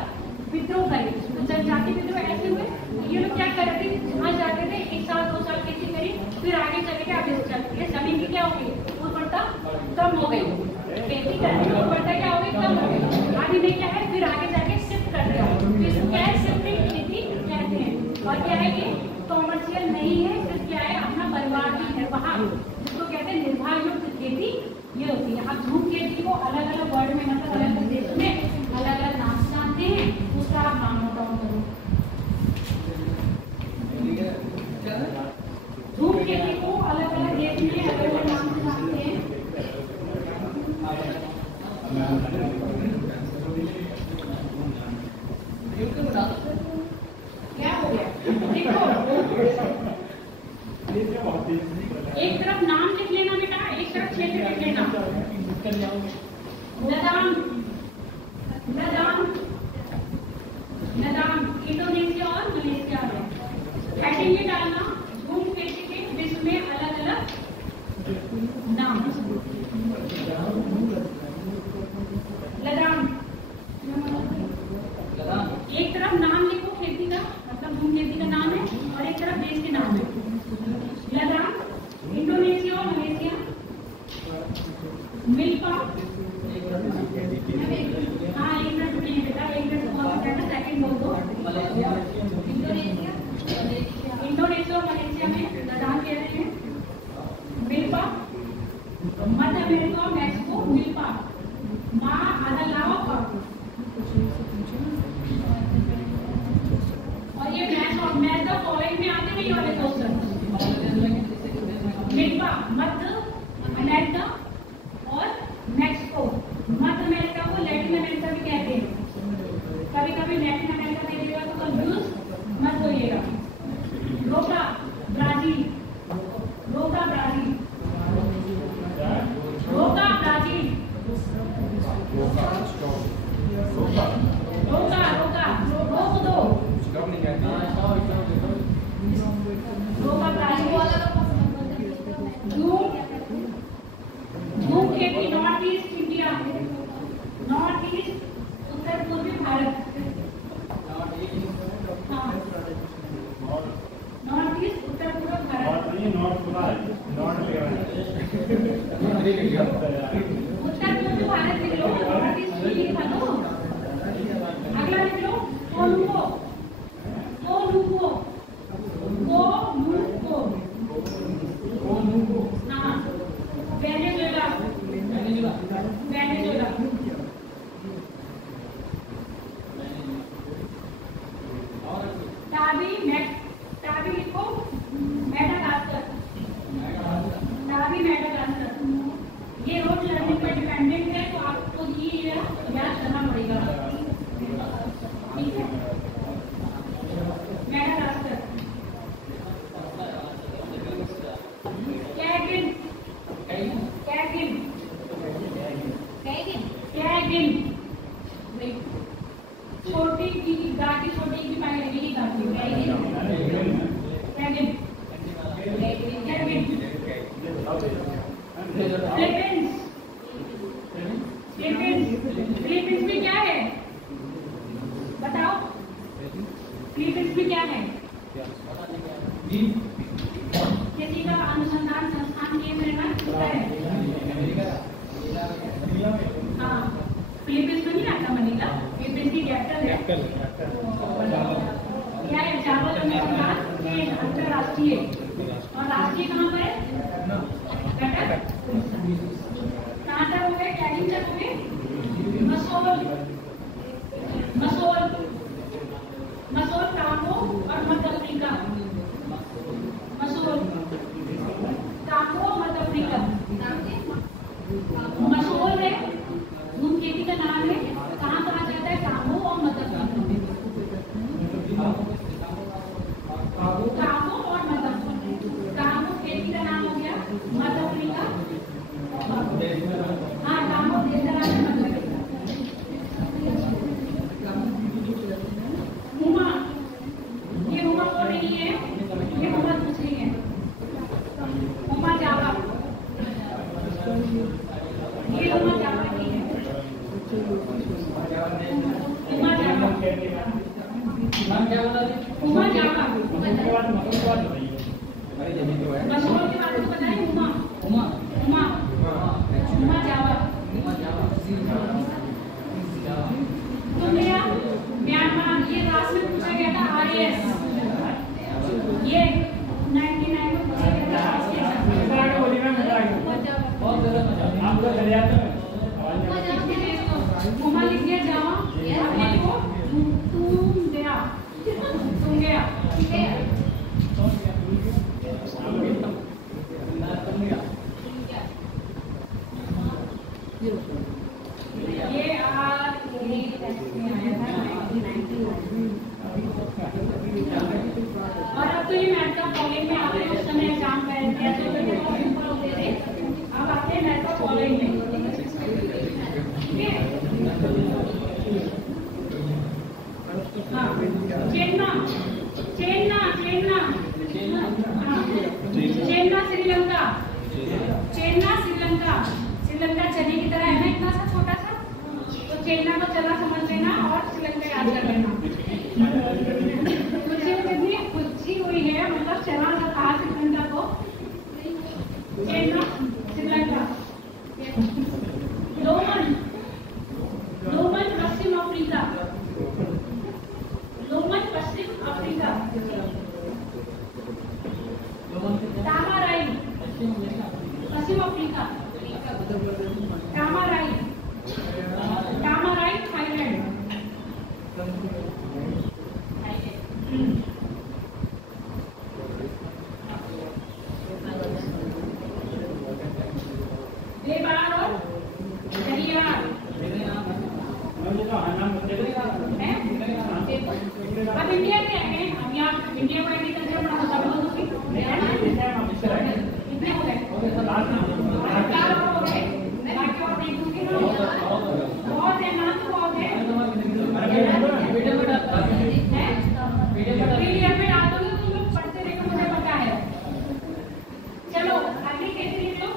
विद्रोह करे। तो जनजाति विद्रोह ऐसे हुए, ये लोग क्या कर रहे थे, वहां जाते थे 1 साल 2 साल खेती करी, फिर आगे चले के आगे चल जमीन की क्या हो गई, उर्वरता कम हो गई, खेती करने की उर्वरता क्या हो गई, कम हो गई। आगे में क्या है, फिर आगे जाके शिफ्ट कर दिया, तो इसको क्या है, शिफ्टिंग खेती कहते हैं। और क्या है, ये कॉमर्शियल नहीं है, सिर्फ क्या है, अपना परिवार की निर्वाह, जिसको कहते हैं निर्वाह युक्त खेती ये होती है। अब झूम खेती को अलग अलग वर्ड में, मतलब अलग अलग देशों में अलग अलग नाम से जानते हैं, उसका आप नाम नोट डाउन करो। झूम खेती को अलग अलग देश में अलग अलग नाम से जानते हैं। क्या हो गया, देखो एक तरफ नाम लिख लेना बेटा, एक तरफ क्षेत्र लिख लेना। लदान, लदान, लदान इंडोनेशिया और मलेशिया है। हेडिंग ये डालना, झूम खेती के विश्व में अलग अलग नाम। लदान, एक तरफ नाम लिखो खेती का, मतलब झूम खेती का नाम है, और एक तरफ देश के नाम है। लदान, इंडोनेशिया और मलेशिया, मिल्पा, हाँ एक मिनट रुकिए बेटा, एक मिनट कहना, सेकंड बोल दो। इंडोनेशिया और मलेशिया में लदान कह रहे हैं। मिल्पा, मध्य अमेरिका और मैक्सिको मिल्पा, माँ अदलावा का। और ये मैच द फॉलोइंग में आते नहीं वाले क्वेश्चन। मिल्पा मध्य अमेरिका और मैक्सिको। मध्य अमेरिका को लैटिन अमेरिका भी कहते हैं, कभी कभी लैटिन अमेरिका दे देगा तो कंफ्यूज मत होइएगा। रोका ब्राजील, रोका ब्राजील, रोका ब्राजील, रोका रोका रोक दो, रोका ब्राजील। झूम खेती north east India, north east उत्तर पूर्वी भारत, हाँ नॉर्थ ईस्ट उत्तर पूर्व भारत, उत्तर पूर्वी भारत लिख लो, नॉर्थ ईस्ट लिखा दो। अगला लिख लो, कोलुम्बो, कोलुम्बो, कोलुम्बो, हाँ वेनेजुएला, वेनेजुएला, टाबी लिखो, मेडागास्कर, टाबी मेडागास्कर। ये रोज लर्निंग पर डिपेंडेंट है, तो आपको ये याद करना पड़ेगा, ठीक है। मेडागास्कर, कैगिन, कैगिन, कैगिन, छोटी की गाड़ी, छोटी की पानी की गाड़ी, कैगिन, कैगिन, कैगिन। फिलीपींस, फिलीपींस में क्या है बताओ, फिलीपींस में क्या है, किसी का अनुसंधान संस्थान केंद्र है, हाँ फिलीपींस में नहीं आता मनीला, फिलीपींस की कैपिटल है, क्या है, चावल अनुसंधान अंतरराष्ट्रीय, और राष्ट्रीय कहाँ पर है, कहाँ तक हो गए, कैगिन तक हो गए। मसोल, मसोल, मसोल कांगो और मध्य अफ्रीका, मसोल कांगो मध्य अफ्रीका। मसोल है झूम खेती का नाम है, कहाँ कहाँ जाता है, कांगो और मध्य अफ्रीका, कांगो और मध्य अफ्रीका। कांगो खेती का नाम हो गया, नाम क्या बता दी? उमा जावा। अरे जमीन तो है। मशहूर के बारे में बताइए। उमा उमा उमा उमा जावा। उमा जावा तो भैया म्यांमार ये राष्ट्र में पूछा गया था RAS, ये 99 में पूछा गया था राष्ट्रीय बहुत गलत मजा आप लोग चले जाते हैं। उमा लिख दिया जावा। अब लिखो तुम गया ये RAS में आया था 1999। और अब तो ये मैथ का कॉलेज में आते हैं, उस समय एग्जाम कैसे होते थे बहुत सिंपल होते थे, अब आते हैं मैथ का कॉलेज में। ठीक है। हाँ चेन्ना चेन्ना चेन्ना चेन्ना श्रीलंका। चेन्ना श्रीलंका। श्रीलंका चने की तरह है ना, इतना सा छोटा सा, तो चेन्ना को चना समझ लेना और श्रीलंका याद कर लेना। कुछ हुई है मतलब चना सा था श्रीलंका को। चेन्ना श्रीलंका। लोमन लोमन पश्चिम अफ्रीका। लोमन पश्चिम अफ्रीका। तामाराई पश्चिम अफ्रीका। तामाराई तामाराई थाईलैंड। बेबार और दरियार अब इंडिया के हैं। अब यहाँ इंडिया को एग्रीकल्चर बड़ा होता है कितने हो गए? बहुत है ना, तो बहुत है। PDF में डाल दोगे तुम लोग पढ़ते रहेंगे, मुझे पता है। चलो आगे कैसे लिख लो?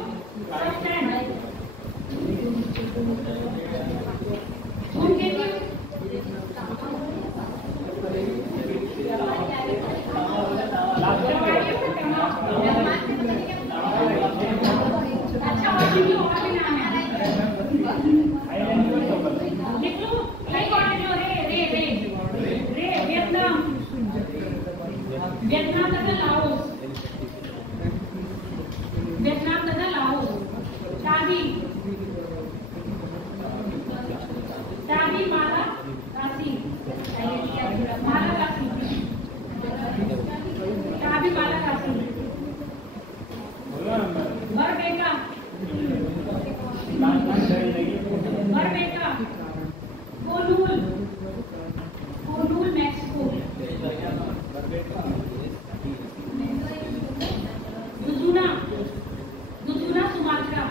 अच्छा और भी नाम है। लिख लो लाइक और जो रे रे रे रे वियतनाम। वियतनाम तथा लाओस। वियतनाम तथा लाओस। शादी शादी माला काशी। माला काशी। शादी माला काशी। बरबेका बरबेका। कोनूल कोनूल मैक्सिको। दुजुना दुजुना सुमात्रा।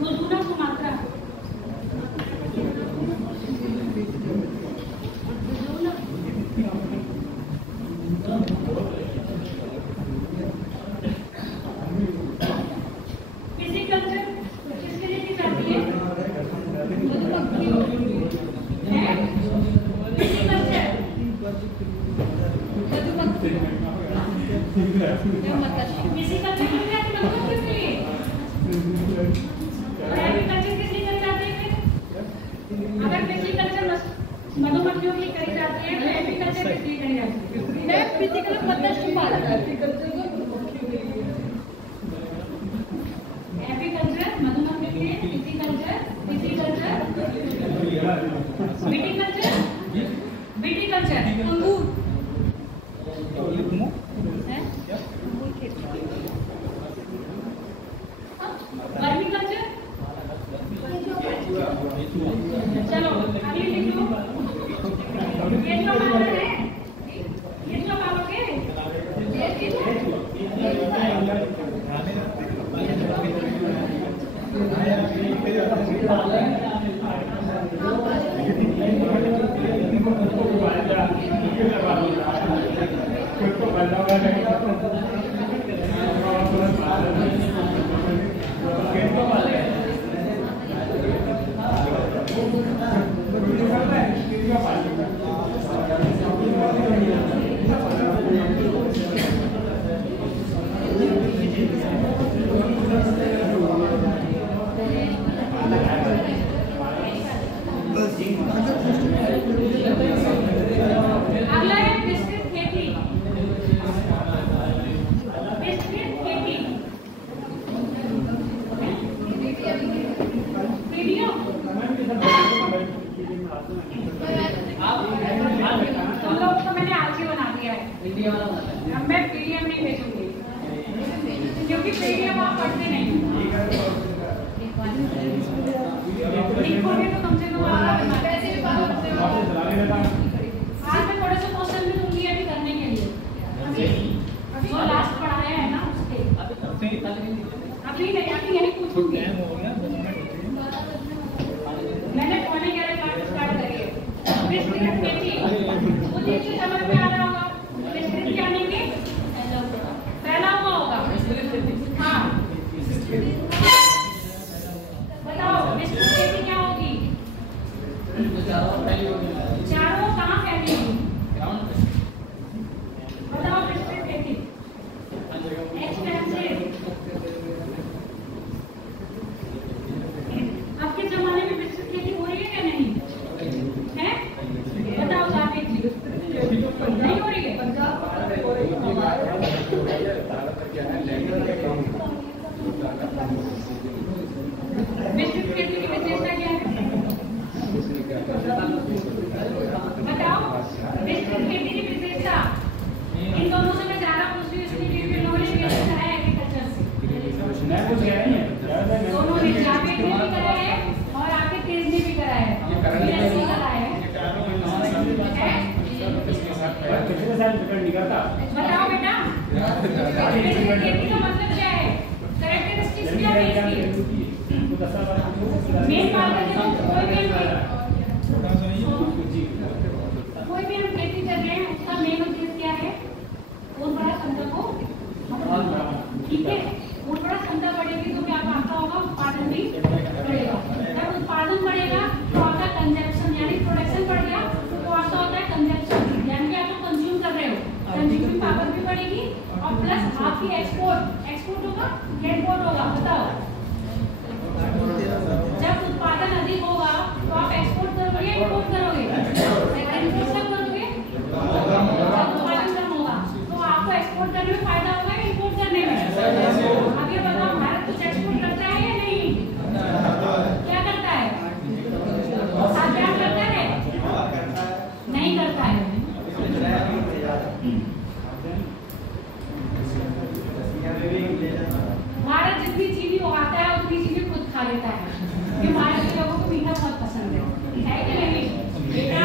दुजुना सुमात्रा। फिजिकल्चर किसके लिए की जाती है? फिजिकल्चर किसके लिए? एग्रीकल्चर किस लिए करी जाती है? अगर फिजिकल्चर मधुमक्खियों के लिए करी जाती है तो एग्रीकल्चर किस लिए करी जाती है? फिजिकल मतलब एग्रीकल्चर मधुमक्खियों के लिए, फिजिकल्चर फिजिकल्चर विटिकल्चर विटिकल्चर अंगूर वर्मिकल्चर। चलो अभी लिख लो। ये जो मालूम है, ये जो मालूम है, अब मैं पीडीएफ नहीं भेजूंगी क्योंकि पीडीएफ आप पढ़ते नहीं लिखोगे तो कम से कम वैसे भी बात करते हो। आज मैं थोड़े से क्वेश्चन भी दूंगी अभी करने के लिए जो लास्ट पढ़ाया है ना उसके अभी नहीं अभी यही पूछूंगी मैंने पौने 11 क्लास स्टार्ट करी है विस्तृत खेती मुझे इससे समझ में आ रहा होगा विस्तृत क्या नहीं फैला हुआ होगा हाँ बताओ विस्तृत खेती क्या होगी चारों कहाँ फैली होगी बताओ विस्तृत खेती एक्सटेंसिव अब के जमाने में विस्तृत खेती हो रही है क्या नहीं है बताओ जाके नहीं हो रही है विस्तृत खेती की विशेषता क्या है बताओ विस्तृत खेती की विशेषता इन दोनों से मैं ज्यादा पूछ रही हूँ इसलिए नॉलेज भी अच्छा है एग्रीकल्चर से दोनों ने जाके भी करा है और आके तेज ने भी करा है बताओ बेटा खेती का मतलब क्या है कैरेक्टरिस्टिक्स क्या है इसकी मेन बात है कोई भी हम खेती कर रहे हैं उसका मेन उद्देश्य क्या है बहुत बड़ा क्षमता को ठीक है बहुत बड़ा क्षमता बढ़ेगी तो क्या आता होगा उत्पादन भी बढ़ेगा जब उत्पादन बढ़ेगा तो आपका कंजप्शन यानी प्रोडक्शन बढ़ गया तो आपका होता है कंजप्शन यानी कि आप कंज्यूम कर रहे हो कंज्यूमिंग पावर भी बढ़ेगी और प्लस आपकी एक्सपोर्ट होगा इम्पोर्ट होगा बताओ जब उत्पादन अधिक होगा तो आप एक्सपोर्ट करोगे इम्पोर्ट करोगे इम्पोर्ट कब करोगे जब उत्पादन कम होगा तो आपको एक्सपोर्ट करने में फायदा होगा या इम्पोर्ट करने में अब ये बताओ भारत कुछ एक्सपोर्ट करता है या नहीं क्या करता है क्या करता है नहीं करता है भारत जितनी चीनी उगाता है उतनी चीनी खुद खा लेता है क्योंकि भारत के लोगों को मीठा बहुत पसंद है कि नहीं बेटा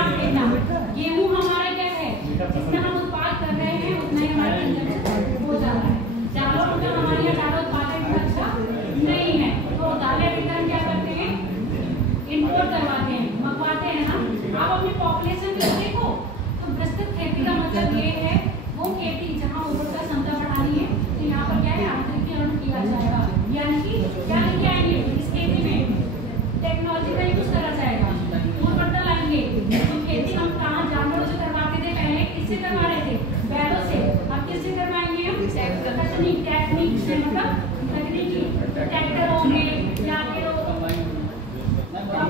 गेहूं हमारा क्या है जितना हम उत्पाद कर रहे हैं उतना ही हमारा कंजप्शन हो जा रहा है चावल का हमारे यहाँ ज़्यादा उत्पादन इतना अच्छा नहीं है तो दालें अधिकतर क्या करते हैं इम्पोर्ट करवाते हैं मंगवाते हैं ना आप अपनी पॉपुलेशन को देखो तो विस्तृत खेती का मतलब ये है वो खेती जहाँ उर्वरता क्षमता बढ़ानी है तो यहाँ पर क्या है आंतरिकीकरण किया जाएगा यानी कि क्या लेके आएंगे इस खेती में टेक्नोलॉजी का यूज करा जाएगा उर्वरता लाएंगे तो खेती हम कहाँ जानवरों से करवाते थे पहले किससे करवा रहे थे बैलों से अब किससे करवाएंगे हम टेक्निक से मतलब तकनीकी ट्रैक्टर होंगे या फिर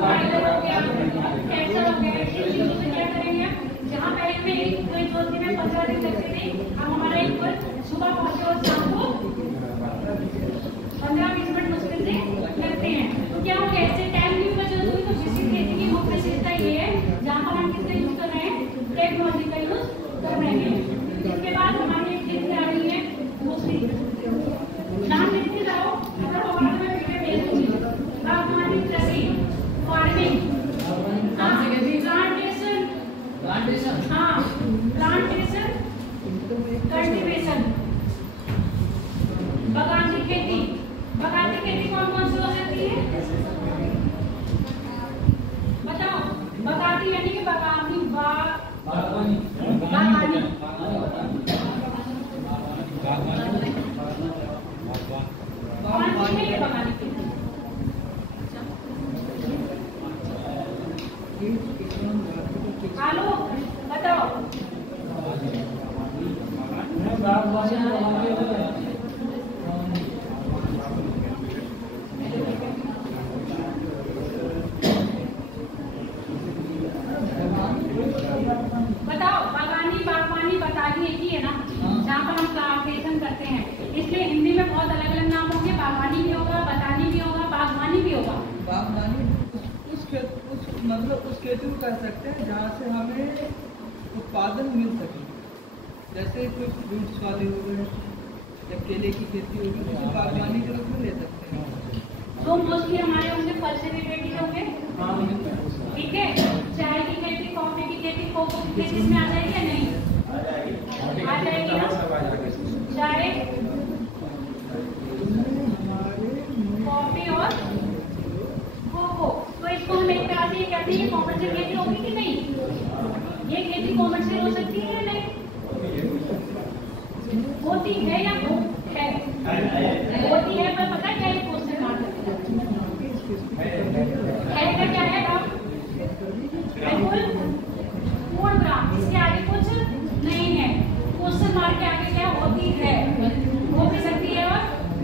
कैंसर हो गया इन चीजों से क्या करेंगे जहाँ पहले में कोई 2 दिन में 15 दिन लगते थे अब हमारा एक बार सुबह पहुंचे और शाम को 15-20 मिनट मुश्किल से लगते हैं तो क्या हो गया इससे टाइम की बचत हुई तो किसी खेती की मुख्य विशेषता ये है जहाँ पर हम किसका यूज कर रहे हैं टेक्नोलॉजी का यूज कर रहे हैं इसके बाद हमारी एक खेती आ रही है दूसरी नाम लिखते जाओ अगर हमारे में वीडियो भेज दूंगी बागवानी कृषि फार्मिंग प्लांटेशन हाँ प्लांटेशन कल्टीवेशन बागानी खेती कौन कौन सी हो सकती है बताओ बगाती यानी कि बगानी बागवानी कौन सी है बगानी खेती आलू बताओ बताओ बागवानी बताइए एक ही है ना जहाँ पर हम प्लांटेशन करते हैं इसलिए हिंदी में बहुत अलग अलग नाम होंगे बागवानी भी होगा बतानी भी होगा बागवानी भी होगा बागवानी उस खेती को कह सकते हैं जहाँ से हमें उत्पादन मिल सके जैसे कोई फ्रूट्स वाले हो गए या केले की खेती होगी तो उसे बागवानी के रूप में ले सकते हैं। जो मोस्टली हमारे होंगे फल से रिलेटेड होंगे, ठीक है। चाय की खेती, कॉफी की खेती, कोको की खेती इसमें आ जाएगी या नहीं? आ जाएगी ना। चाय, कॉफी और कोको, तो इसको हम एक तरह से ये कहते हैं कॉमर्शियल खेती होगी कि नहीं? ये खेती कॉमर्शियल हो सकती है या नहीं? होती है या हो है? होती है, पर पता क्या है क्वेश्चन मार्क है क्या है आप? बिल्कुल 4 ग्राम, इसके आगे कुछ नहीं है। क्वेश्चन मार्क के आगे क्या होती है? हो भी सकती है और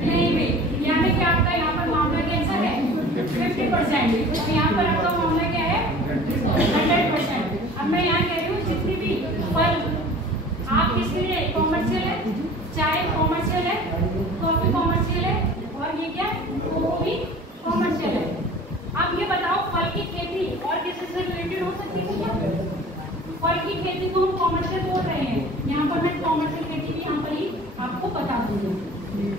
नहीं भी। यानी कि आपका यहाँ पर मामला कैसा है? 50%। तो यहाँ पर आपका मामला क्या है? 100%। अब मैं यहाँ कह रही हूँ जितनी भी फल आप किसके लिए कॉमर्शियल है, चाय कॉमर्शियल है, कॉफी कॉमर्शियल है और ये क्या कोको भी कॉमर्शियल है। अब ये बताओ फल की खेती और किसी से रिलेटेड हो सकती है क्या? फल की खेती को हम कॉमर्शियल बोल रहे हैं। यहाँ पर मैं कॉमर्शियल खेती भी यहाँ पर ही आपको बता दूंगी।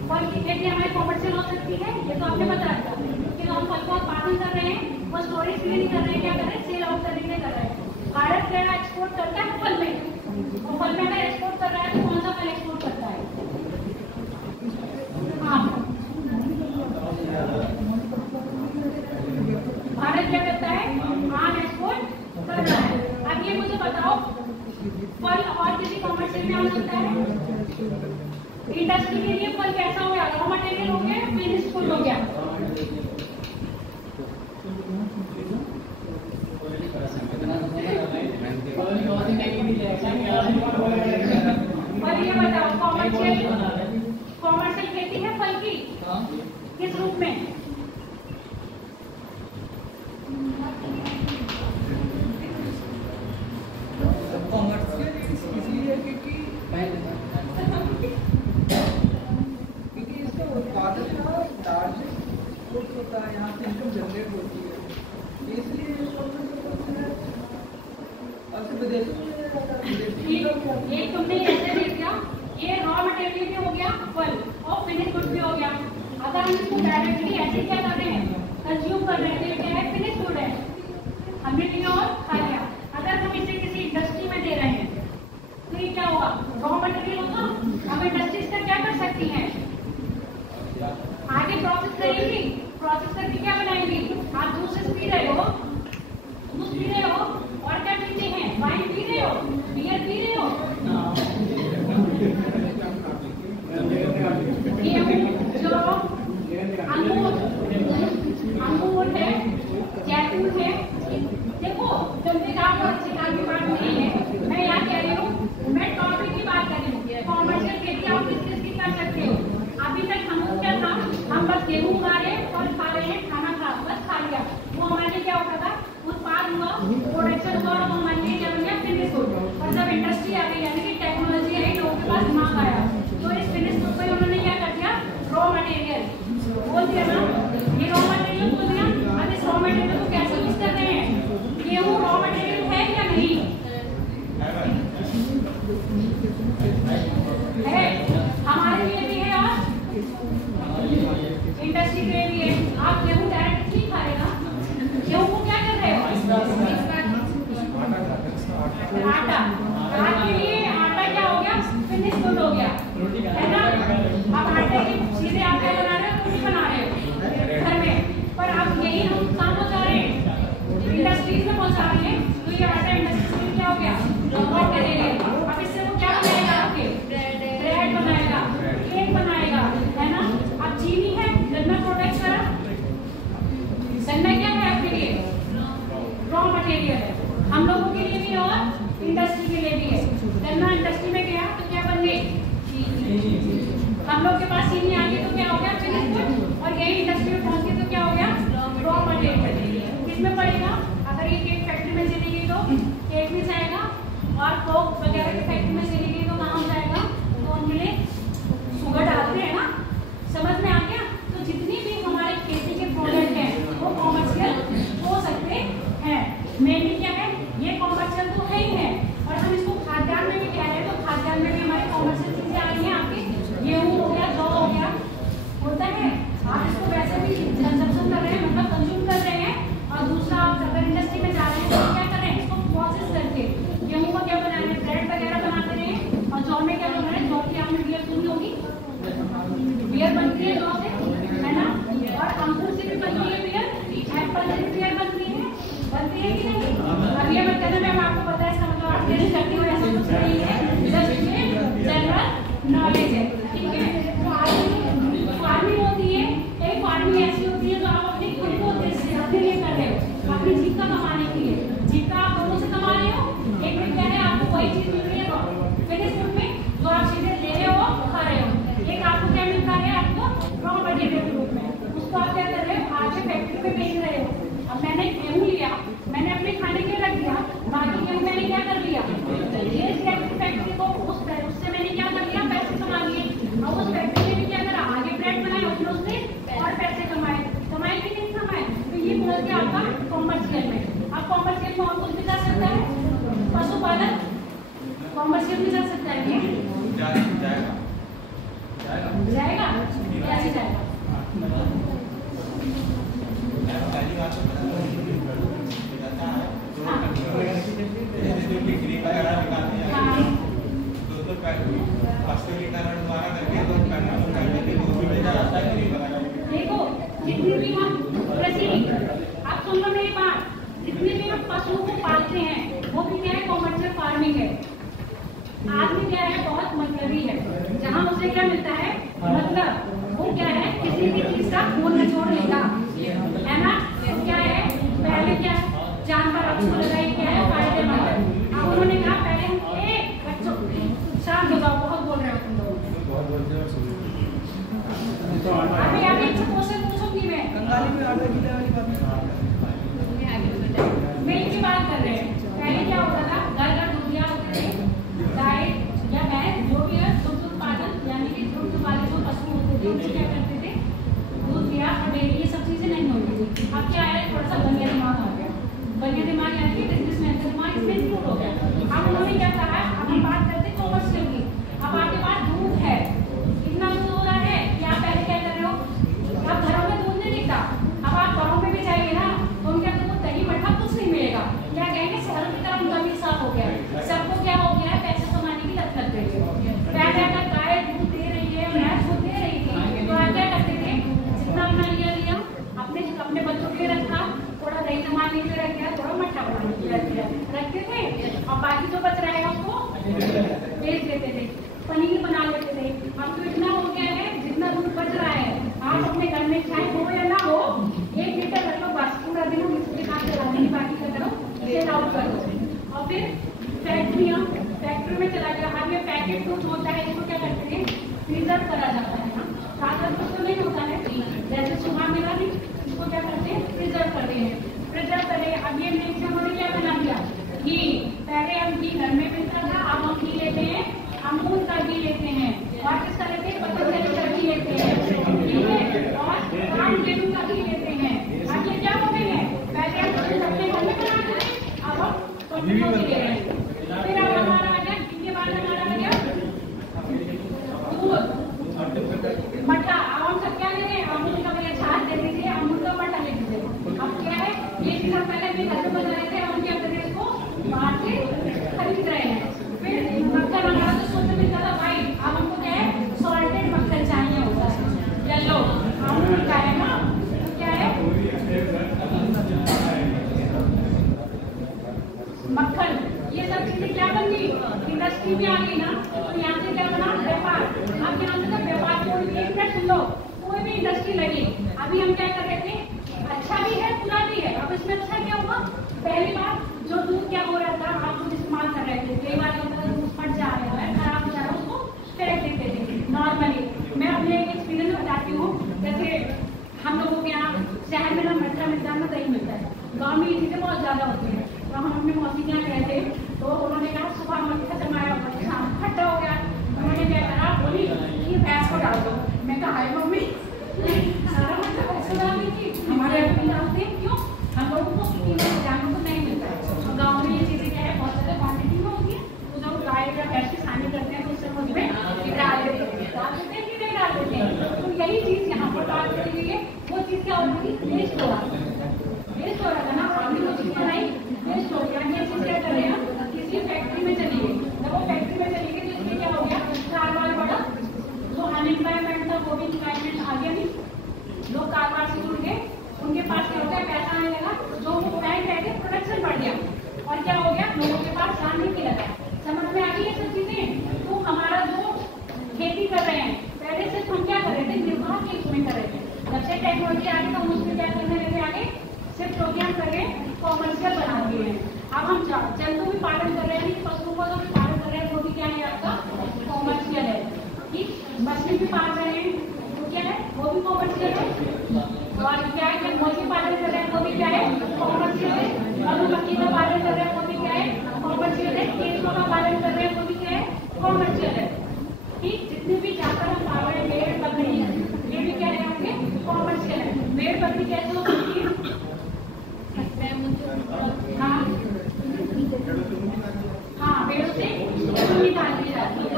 फल की खेती हमारी कॉमर्शियल हो सकती है, ये तो आपने बताया था। कि हम फल को उत्पादन कर रहे हैं, वो स्टोरेज के लिए नहीं कर रहे हैं, क्या कर रहे हैं? सेल आउट करने के लिए कर रहे हैं। भारत क्या एक्सपोर्ट करता है फल में, और फल में अगर एक्सपोर्ट कर रहा है तो कौन सा फल एक्सपोर्ट करता है? आम। भारत क्या करता है? आम एक्सपोर्ट कर रहा है। अब ये मुझे बताओ फल और किसी कॉमर्शियल में आ सकता है? इंडस्ट्री के लिए फल कैसा हो गया? रॉ मटेरियल हो गया, फिनिश्ड गुड हो गया। और ये बताओ कॉमर्शियल खेती है फल की किस रूप में? कॉमर्शियल इसलिए क्योंकि इसका उत्पादन लार्ज सोर्स होता है, यहाँ से इनकम जनरेट होती है, इसलिए ये तुमने ऐसे देख लिया, ये रॉ मटेरियल भी हो गया फल और फिनिश गुड भी हो गया। अगर हम इसको डायरेक्टली ऐसे क्या कर रहे हैं? कंज्यूम कर रहे हैं, तो ये क्या है? फिनिश गुड है, हमने लिया और खा लिया। अगर हम इसे किसी इंडस्ट्री में दे रहे हैं तो ये क्या होगा? रॉ मटेरियल होगा। अब इंडस्ट्री इसका क्या कर सकती है? आगे प्रोसेस करेगी, प्रोसेस करके क्या बनाएंगी? आप जूसेस पी रहे हो, दूध पी रहे हो और क्या पीते हैं? वाइन पी रहे हो, बियर पी रहे हो। जो अंगूर है, जैतून है, देखो जल्दी काम और शिकार की बात नहीं है। मैं यहाँ कह रही हूँ, मैं टॉपिक की बात कर रही हूँ। कॉमर्शियल खेती आप किस किस की कर सकते हो? अभी तक हम क्या था? हम बस गेहूँ खा रहे हैं, फल खा रहे हैं, खाना खा बस खा लिया। वो हमारे लिए क्या होता था? उत्पाद हुआ, प्रोडक्शन हुआ और हमारे लिए क्या बन गया? Finish good. और जब इंडस्ट्री आ गई, यानी कि टेक्नोलॉजी आई, लोगों के पास दिमाग आया, तो इस फिनिश गुड को उन्होंने क्या कर दिया? रॉ मटेरियल बोल दिया ना, ये रॉ मटेरियल बोल दिया। अब इस रॉ मटेरियल को कैसे यूज कर रहे हैं? गेहूँ रॉ मटेरियल है या नहीं है? हमारे लिए भी है और इंडस्ट्री के लिए भी है। आप गेहूँ डायरेक्ट नहीं खा रहे ना, गेहूँ को क्या कर रहे हो? आटा। आपके लिए आटा क्या हो गया? फिनिश गुड हो गया, है ना। अब आटे की सीधे आप क्या बना रहे हो? रोटी बना रहे हो घर में, पर अब यही हम नुकसान पहुंचा रहे हैं, इंडस्ट्रीज में पहुंचा रहे हैं। तो ये आटा इंडस्ट्री में क्या हो गया? Raw material. अब इससे वो क्या बनाएगा? आपके ब्रेड बनाएगा, केक बनाएगा, है ना। अब चीनी है, जब मैं प्रोडक्ट बियर बनती है लॉ से, है ना? और अंगूर से भी बनती है बियर, एप्पल से भी बियर बनती है कि नहीं? अब ये बताना मैम आपको पता है, इसका मतलब आप टेस्ट करती हो ऐसा कुछ नहीं है, जस्ट ये जनरल नॉलेज है, ठीक है? फार्मिंग होती है, एक फार्मिंग ऐसी होती है जो आप अपने खुद को अपने लिए कर रहे हो, अपनी जीविका कमाने के लिए। जीविका आप दोनों से कमा रहे हो, एक में क्या है आपको वही चीज मिल रही है फिनिश फूड में जो आप चीजें ले रहे हो खा रहे हो, एक आपको क्या मिलता है आपको रॉ मटेरियल के रूप में, उसको आप क्या कर रहे हो आगे फैक्ट्री में बेच रहे हो। अब मैंने गेहूँ लिया, मैंने अपने खाने के लिए रख दिया, बाकी गेहूँ मैंने क्या कर लिया, ये फैक्ट्री को उससे मैंने क्या कर लिया, पैसे कमा लिए। अब उस फैक्ट्री ने भी क्या करा, आगे ब्रेड बनाए, उसने और पैसे कमाए कि नहीं कमाए? तो ये बोल के आपका कॉमर्शियल में। अब कॉमर्शियल में और कुछ भी जा सकता है, पशुपालन कॉमर्शियल में जा सकता है, ये जाएगा कैसे जाएगा? देखो जितनी भी हम कृषि, आप सुन लो मेरी बात, जितनी भी हम पशुओं को पालते हैं वो भी क्या है, कॉमर्शियल फार्मिंग है। आदमी क्या है, बहुत मतलबी है, जहाँ उसे क्या मिलता है मतलब, वो क्या है किसी भी चीज का खून निचोड़ लेगा, है ना? तो क्या है, पहले क्या जानवर आपको लगाई क्या है फायदेमंद है। अब उन्होंने कहा पहले हम एक बच्चों शांत हो जाओ, बहुत बोल रहे हो तुम लोग। अभी अभी एक क्वेश्चन पूछूंगी मैं, मैं इनकी बात कर रहे हैं। पहले क्या होता था, घर घर दूधिया होते थे, गाय या भैंस जो भी है दुग्ध उत्पादन यानी कि दुग्ध वाले जो पशु होते थे उनसे क्या करते थे, दूध दिया और डेयरी, ये सब चीजें नहीं होती थी। अब क्या है, थोड़ा सा बनिया दिमाग आ गया, बनिया दिमाग यानी कि बिजनेसमैन का दिमाग इसमें इंक्लूड हो गया। अब उन्होंने क्या कहा, अब हम बात करते हैं कॉमर्शियल की। अब आपके पास दूध है, इतना दूध हो रहा है कि आप पहले क्या कर रहे हो, अब घरों में दूध नहीं दिखता, अब आप गाँव में भी जाइए ना तो उनके अंदर दही मठा कुछ नहीं मिलेगा, क्या कहेंगे शहरों की तरफ उनका भी साफ हो गया है, सबको क्या हो गया है, पैसे कमाने की लत लग गई है। पहले अगर गाय दूध दे रही है, भैंस दूध दे रही थी तो आप क्या करते थे, जितना अपना लिया अपने बच्चों के लिए रखा, थोड़ा दही जमाने के लिए रख दिया, थोड़ा मठा बनाने के लिए रख दिया, रखते थे, और बाकी जो बच रहा है उसको बेच देते थे, पनीर बना लेते थे। अब तो इतना हो गया है, जितना दूध बच रहा है आप अपने घर में चाहे हो या ना हो 1 लीटर रख लो, बस पूरा दिन हम इसके साथ चला देंगे, बाकी का करो सेल आउट कर दो। और फिर फैक्ट्री में चला गया। अब ये पैकेट दूध होता है, इसको क्या करते हैं, प्रिजर्व करा जाता है ना, ताजा दूध तो नहीं होता है, जैसे सुबह मिला भी इसको क्या करते हैं, प्रिजर्व करते हैं, प्रिजर्व करें। अब ये मिल्क उन्होंने क्या बना दिया, घी, पहले हम घी घर में मिलता था, अब हम घी लेते हैं, अमूल का घी लेते हैं, और किस तरह के पतंजलि का घी लेते हैं, ठीक है, और रामदेव का घी लेते हैं। अब ये क्या हो गई है, पहले हम अपने घर में बनाते थे, अब हम कंपनियों से ले रहे हैं। फिर अब हमारा आ गया, इनके बाद हमारा आ गया दूध मठा। अब हम सब क्या ले रहे हैं, अमूल का भैया छाछ दे दीजिए, अमूल का मठा ले दीजिए। अब क्या है, ये चीज हम पहले अपने घर में बना रहे थे, हम क्या कर रहे हैं, इसको बाहर से खरीद रहे हैं। फिर मक्खन हमारा तो शुद्ध मिलता था भाई, अब हमको क्या है, सॉल्टेड मक्खन चाहिए होता है, चलो अमूल का है ना, तो क्या है मक्खन, ये सब चीजें क्या बन गई, इंडस्ट्री में आ गई ना, तो यहाँ से क्या बना, व्यापार। अब यहाँ से जब व्यापार कोई भी, एक मिनट सुन लो, कोई भी इंडस्ट्री लगी, अभी हम क्या कर रहे थे, अच्छा भी है बुरा भी है। अब इसमें अच्छा क्या हुआ, पहली बार जो दूध क्या हो रहा था, आप दूध इस्तेमाल कर रहे थे, कई बार होता था दूध फट जा रहा है, खराब हो जा रहा है, उसको फेंक देते थे नॉर्मली। मैं अपने एक्सपीरियंस बताती हूँ, जैसे हम लोगों के यहाँ शहर में ना मठा मिलता है ना दही मिलता है, गाँव में ये चीज़ें बहुत ज़्यादा होती हैं। तो हम अपने मौसी के यहाँ गए थे, तो उन्होंने कहा सुबह मक्खन जमाया, शाम खट्टा हो गया, उन्होंने क्या करा, बोली कि भैंस को डाल दो। मैं कहा हाय मम्मी, सारा मक्खन भैंस को डाल दी थी, हमारे यहाँ नहीं डालते हैं, क्यों, हम लोगों को जानवर को नहीं मिलता है, गाँव में ये चीज़ें क्या है बहुत ज़्यादा क्वान्टिटी में होती है, तो जब गाय या भैंस की खानी करते हैं तो उससे मुझ में डाल देते हैं कि नहीं डाल देते हैं। तो यही चीज़ यहाँ पर बात करी गई है, वो चीज़ क्या होती है, वेस्ट हो रहा था ना, हमने वो चीज़ बनाई वेस्ट हो गया। ये चीज़ क्या कर रहे हैं, किसी फैक्ट्री में चली गई, जब वो फैक्ट्री में चली गई तो इसमें क्या हो गया, चार बार बड़ा जो अनएम्प्लॉयमेंट था कर रहे हैं। पहले सिर्फ हम क्या कर रहे थे, निर्वाह के उसमें कर रहे थे। जब से टेक्नोलॉजी आ गई तो हम उसमें क्या करने लगे, आगे सिर्फ हो गया करके कॉमर्शियल बना दिए हैं। अब हम जंतु भी पालन कर रहे हैं, पशुओं का जो भी पालन कर रहे हैं वो भी क्या है आपका कॉमर्शियल है। ठीक, मछली भी पाल रहे हैं वो क्या है, वो भी कॉमर्शियल है। और क्या है कि मुर्गी पालन कर रहे हैं वो भी क्या है कॉमर्शियल है। मधुमक्खी का पालन कर रहे हैं वो भी क्या है कॉमर्शियल है। केंचुआ का पालन कर रहे हैं वो भी क्या है कॉमर्शियल है। ठीक, जितने भी जानवर हम पाल रहे हैं, भेड़ बकरी, ये भी क्या है आपके कॉमर्शियल है। भेड़ बकरी कैसे हो सकती है, हाँ भेड़ों से दूध निकाली जाती है,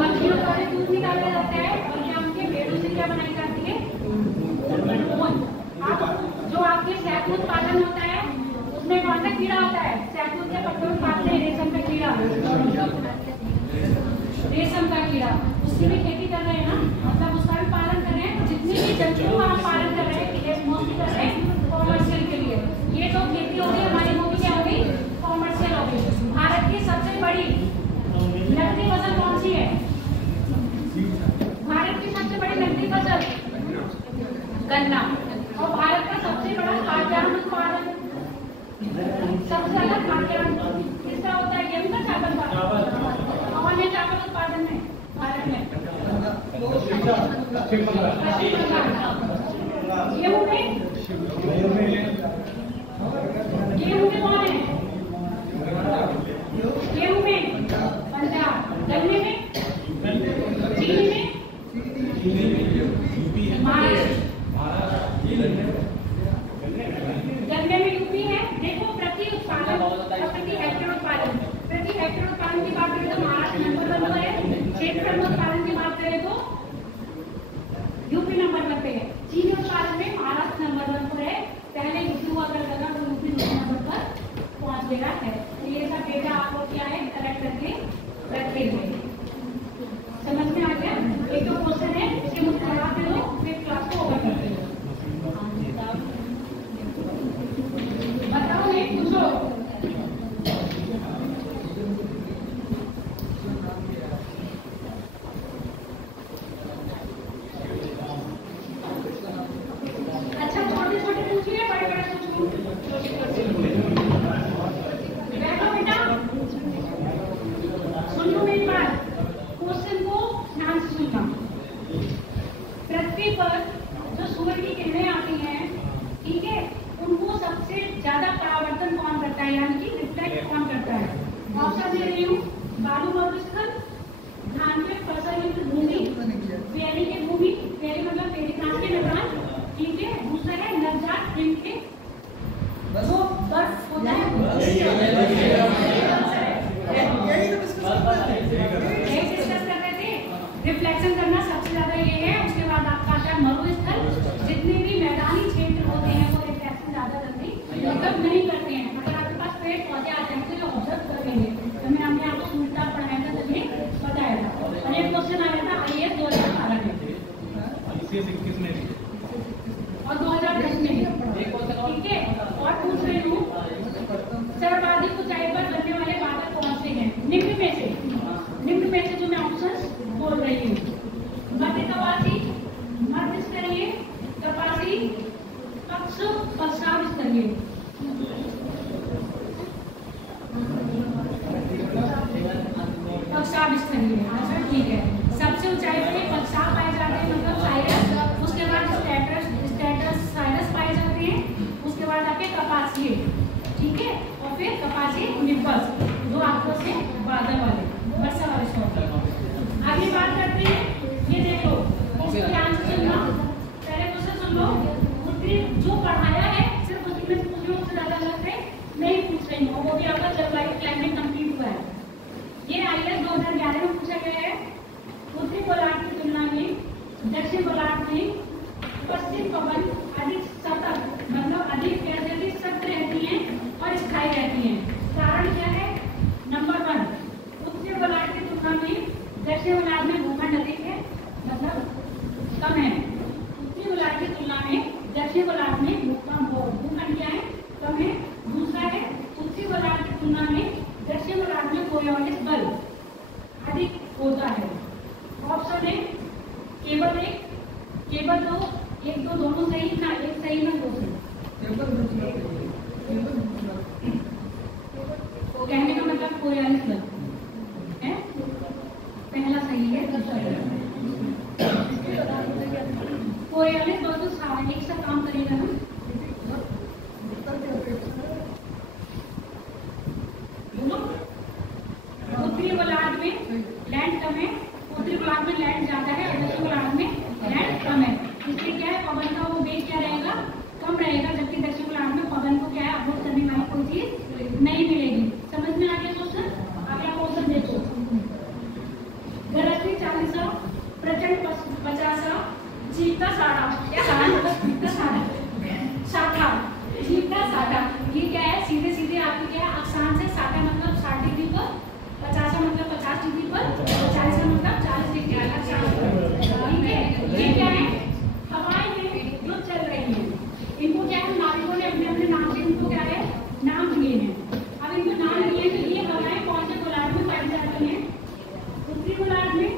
मछलियों का भी दूध निकाला जाता है। और क्या उनके भेड़ों से क्या बनाई जाती है, जो आपके शहतूत पालन होता है उसमें कौन सा कीड़ा होता है, शहतूत के पत्तों में पालते हैं रेशम का कीड़ा, रेशम का कीड़ा, उसकी भी खेती कर रहे हैं ना, मतलब उसका भी पालन कर रहे हैं। जितने भी जंतुओं का आप पालन कर रहे हैं मोस्टली कर रहे हैं कॉमर्शियल के लिए। ये तो खेती हो गई हमारी, वो भी क्या हो गई कॉमर्शियल हो गई। भारत की सबसे बड़ी नकदी फसल कौन सी है, भारत की सबसे बड़ी नकदी फसल गन्ना। और भारत का सबसे बड़ा खाद्यान्न उत्पादन, सबसे ज्यादा खाद्यान्न किसका होता है, गेहूं का, चावल का। और ये चावल उत्पादन में भारत में गेहूं में कौन है, गेहूं में पंजाब, गन्ने में, चीनी में महाराष्ट्र, गन्ने में यूपी है। देखो प्रति उत्पादन और प्रति हेक्टेयर उत्पादन, प्रति हेक्टेयर उत्पादन की बात करें तो महाराष्ट्र नंबर 1 पर है। क्षेत्र में उत्पादन की बात करें तो यूपी नंबर 1 पे है। चीनी उत्पादन में महाराष्ट्र नंबर 1 पर है। पहले यूपी हुआ करता था, तो यूपी दूसरे नंबर पर पहुंच गया है। तो ये सब डेटा आपको क्या है कलेक्ट करके रखेंगे। समझ में आ गया, एक तो क्वेश्चन है इसके मुझे जवाब दे दो, फिर क्लास को ओवर करते हैं। बताओ नहीं पूछो, अच्छा छोटे छोटे पूछिए, बड़े बड़े पूछो। बैठो बेटा, सुन लो मेरी बात, क्वेश्चन को ध्यान से सुनना। पृथ्वी पर जो सूर्य की किरणें आती हैं, ठीक है, उनको सबसे ज्यादा परावर्तन कौन करता है, यानी कि रिफ्लेक्ट कौन करता है। ऑप्शन दे रही हूँ, बालू मरुस्थल, धान के फसल युक्त भूमि, पेड़ी की भूमि, पेड़ी मतलब पेड़ी घास के मैदान, ठीक है। दूसरा है नवजात हिम के जो बर्फ होता है, डिस्कस कर रहे थे। रिफ्लेक्शन करना सबसे ज्यादा ये है। उसके बाद आपका आता है मरुस्थल, जितने भी मैदानी क्षेत्र होते हैं वो रिफ्लेक्शन ज्यादा जल्दी मतलब नहीं करते हैं। अगर आपके पास पेड़ पौधे आ जाएंगे जो ऑब्जर्व कर लेंगे, तो मैंने हमने आपको सुविधा पढ़ाया था तभी बताया था। और एक क्वेश्चन आया था IAS 2018 में और 2010 में, ठीक है। और पूछ रही हूँ, सर्वाधिक ऊंचाई पर बनने वाले बादल कौन से हैं, निम्न में से जो मैं ऑप्शन बोल रही हूँ। मध्य कपासी, मध्य स्तरीय, कपासी, पश्चात स्तरीय। पश्चात स्तरीय, अच्छा ठीक है। सबसे ऊंचाई पर पश्चात पाए जाते हैं, मतलब साइरस, उसके बाद साइरस पाए जाते हैं, उसके बाद आपके कपासिए, ठीक है। और फिर कपासी निम्बस, जो आपको से बादल वाले वर्षा वाले शौक। आगे बात करते हैं, ये देखो, इसको ध्यान से सुनना। पहले क्वेश्चन सुन लो, उत्तरी जो पढ़ाया है सिर्फ उसमें से पूछ लो, उससे ज्यादा अलग से नहीं पूछ रही हूँ। वो भी आपका जलवायु क्लाइमेट कंप्लीट हुआ है। ये IAS 2011 में पूछा गया है। उत्तरी गोलार्ध की तुलना में दक्षिण गोलार्ध में पश्चिम पवन अधिक सतत, मतलब अधिक कैसे सख्त रहती हैं और स्थायी रहती हैं। कारण क्या है, नंबर 1, उत्तरी गोलार्ध की तुलना में दक्षिण गोलार्ध में भूखंड अधिक है, मतलब कम है। उत्तरी गोलार्ध की तुलना में दक्षिण गोलार्ध में भूखंड क्या है, कम है। दूसरा है, उत्तरी गोलार्ध की तुलना में दक्षिण गोलार्ध में कोरियोलिस बल अधिक होता है। ऑप्शन है केवल एक, केवल दो, एक दो दोनों सही ना, एक सही ना दो सही। कहने का मतलब कोई आंसर है, पहला सही है, कोई आने दो तो सारा एक सा काम करेगा ना। उत्तरी गोलार्ध में लैंड कम है, उत्तरी गोलार्ध में लैंड ज्यादा है और दक्षिण गोलार्ध में लैंड कम है। इसलिए क्या है, पवन का वो वेग क्या रहेगा, कम रहेगा, जबकि दक्षिण गोलार्ध में पवन को क्या है, अवरोध करने वाली कोई चीज नहीं मिलेगी। समझ में आ गया क्वेश्चन? अगला क्वेश्चन देखो, गरजती 40, प्रचंड 50, जीवता 60, शाखा जीवता 60, ये क्या है, सीधे सीधे आपकी क्या है, अक्षांश से 60 मतलब 60 डिग्री पर, 50 मतलब 50 डिग्री पर, 40 मतलब 40 डिग्री अक्षांश पर। ठीक है, ये क्या है, हवाएं हैं जो चल रही हैं, इनको क्या है, नाविकों ने अपने अपने नाम से इनको क्या है, नाम दिए हैं। अब इनको नाम दिए तो ये हवाएं कौन से गोलार्ध में पाई जाती हैं, उत्तरी गोलार्ध में,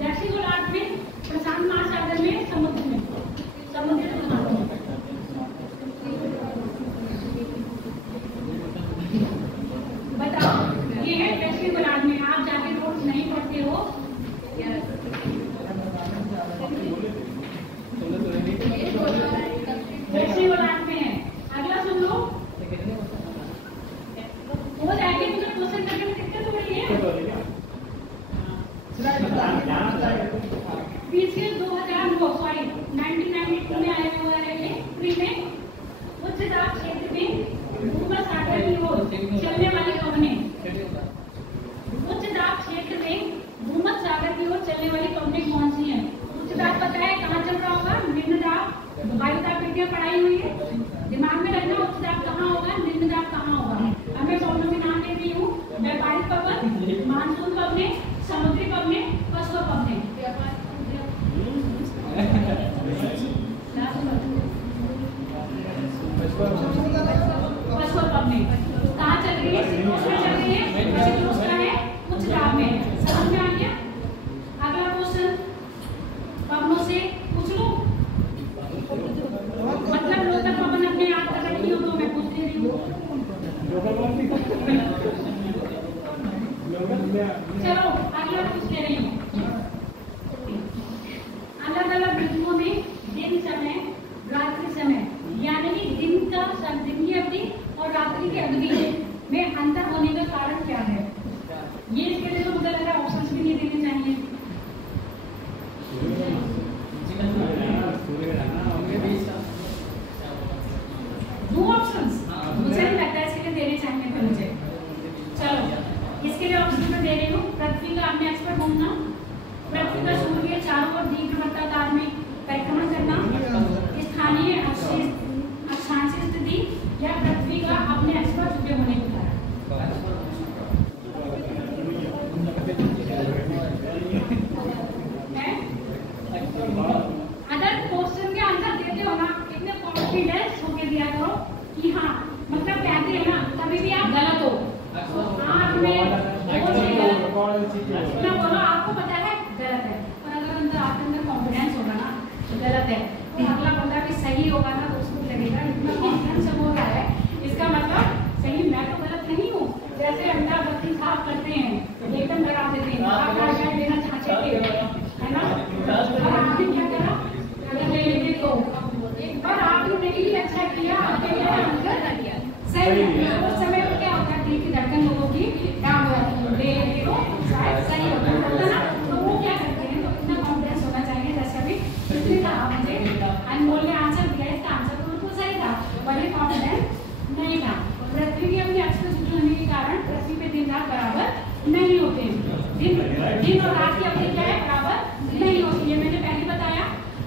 दक्षिण गोलार्ध में, प्रशांत महासागर में, समुद्र में, समुद्र में। बताओ, ये है दक्षिण गोलार्ध में, आप जाके नोट्स नहीं पढ़ते हो। दक्षिण गोलार्ध में है। अगला सुन लो, हो जाएगी, मुझे क्वेश्चन करने में दिक्कत हो रही है। पीछे 1992 में आया हुआ है ये प्री में, उच्च दाब क्षेत्र में भूमध्यसागर की ओर चलने वाली पवनें, उच्च दाब क्षेत्र में भूमध्यसागर की ओर चलने वाली पवनें कौन सी हैं? उच्च दाब पता है कहाँ चल रहा होगा, निम्न दाब, वायु दाब पेटियां पढ़ाई हुई है, दिमाग में रखना उच्च दाब कहाँ होगा, निम्न दाब कहाँ होगा। अब मैं पवनों के नाम दे रही हूँ, व्यापारिक पवन, मानसून पवनें, समुद्री पवनें, पशु पवनें। पशु पवनें कहाँ चल रही है, शीतोष्ण चल रही है, शीतोष्ण है, उच्च दाब में है। समझ में आ गया? अगला क्वेश्चन पवनों से पूछ लूं, मतलब लोकल पवन अपने आप तक रखी हो तो मैं पूछ दे रही हूँ। चलो अगला पूछ ले रही हूँ, अलग अलग ऋतुओं में दिन समय, रात्रि समय, यानी कि दिन की अवधि और रात्रि की अवधि में अंतर होने का कारण क्या है? ये इसके लिए तो मुझे लगा ऑप्शंस भी नहीं देने चाहिए। दो ऑप्शंस मुझे नहीं लगता इसके लिए देने चाहिए थे मुझे। चलो इसके लिए ऑप्शन में दे रही हूँ, पृथ्वी का आपने एक्सपर्ट घूमना, पृथ्वी का सूर्य के चारों ओर दीर्घवृत्ताकार में परिक्रमण करना, स्थानीय अक्षांशीय स्थिति, या पृथ्वी का अपने एक्सपर्ट जुटे होने के कारण। अगर क्वेश्चन के आंसर देते हो ना, इतने कॉन्फिडेंस होके दिया करो कि हाँ, मतलब कहते हैं ना, कभी भी आप गलत हो, आपने बोलो आपको पता है गलत है, पर अगर अंदर आपके अंदर कॉन्फिडेंस होगा ना गलत है, तो अगला बंदा भी सही होगा ना, तो उसको लगेगा इतना कॉन्फिडेंस जब हो रहा है, इसका मतलब सही मैं तो गलत नहीं हूँ। जैसे अंडा बत्ती साफ करते हैं, एकदम लगा देते हैं, आप देना चाहते है ना, और आपने क्या करा, अगर ले लेते तो और आपने नहीं अच्छा किया, आपने क्या किया सही, उस समय तो क्या होता है, दिल की धड़कन लोगों की डाउन हो जाती है, ले लेते तो शायद सही होता है ना, तो वो क्या करते हैं, तो इतना कॉन्फिडेंस होना चाहिए। जैसे अभी कितने कहा मुझे अनमोल ने आंसर दिया, इसका आंसर तो बिल्कुल सही था, बड़े कॉन्फिडेंस नहीं था। पृथ्वी की अपनी एक्सप्रेस होने के कारण पृथ्वी पे दिन रात बराबर नहीं होते, दिन और रात की अवधि क्या है, बराबर नहीं होती है। मैंने पहले बताया,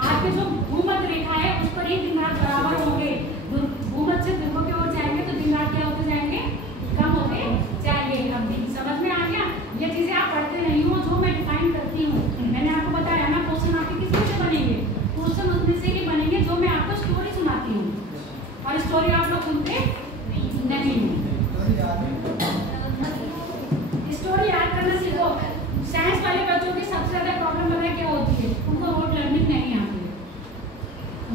आपके जो भूमध्य रेखा है उस पर ही दिन रात बराबर होंगे, भूमध्य से ध्रुवों की ओर जाएंगे तो दिन रात क्या होते जाएंगे, कम होते जाएंगे। अवधि समझ में आ गया? ये चीजें आप पढ़ते नहीं हो, जो मैं डिफाइन करती हूँ, मैंने आपको बताया ना, क्वेश्चन आपके किस में से बनेंगे, क्वेश्चन उसमें से ही बनेंगे जो मैं आपको स्टोरी सुनाती हूँ, और स्टोरी आप लोग सुनते नहीं, स्टोरी याद वाले बच्चों की सबसे ज्यादा प्रॉब्लम पता है क्या होती है? उनको रोड लर्निंग नहीं आती है।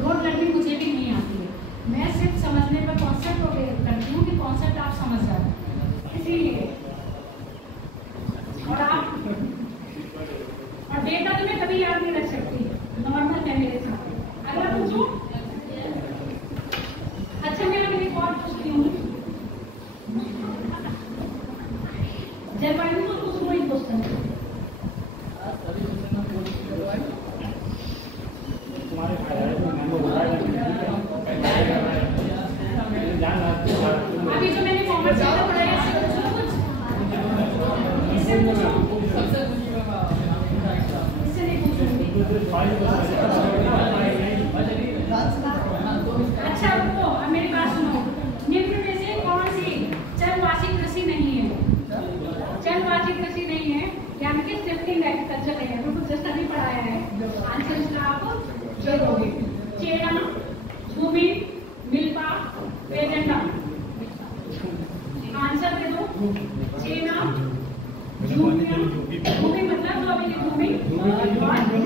रोड लर्निंग मुझे भी नहीं आती है। मैं सिर्फ समझने पर कॉन्सेप्ट को करती हूँ कि कॉन्सेप्ट आप समझ जाए, इसीलिए। और डेटा तो मैं कभी याद नहीं रख सकती, नॉर्मल है मेरे साथ। अगर पूछूं, अच्छा मैं एक और पूछती हूँ, जलवायु को पूछूं वही क्वेश्चन अभी जो मैंने कॉमर्स में पढ़ाया इससे पूछो कुछ, इससे पूछो, इससे नहीं पूछूंगी। अच्छा रुको, अब मेरी बात सुनो। निम्न में से कौन सी चरवासी कृषि नहीं है? चरवासी कृषि नहीं है, यानी कि शिफ्टिंग एग्रीकल्चर नहीं है। रुको, जस्ट अभी पढ़ाया है, आंसर इसका आप दे दोगे। चेरा, भूमि, मिल्पा, पेजेंडा। आंसर दे दो। चेरा, भूमि मतलब जो अभी भूमि और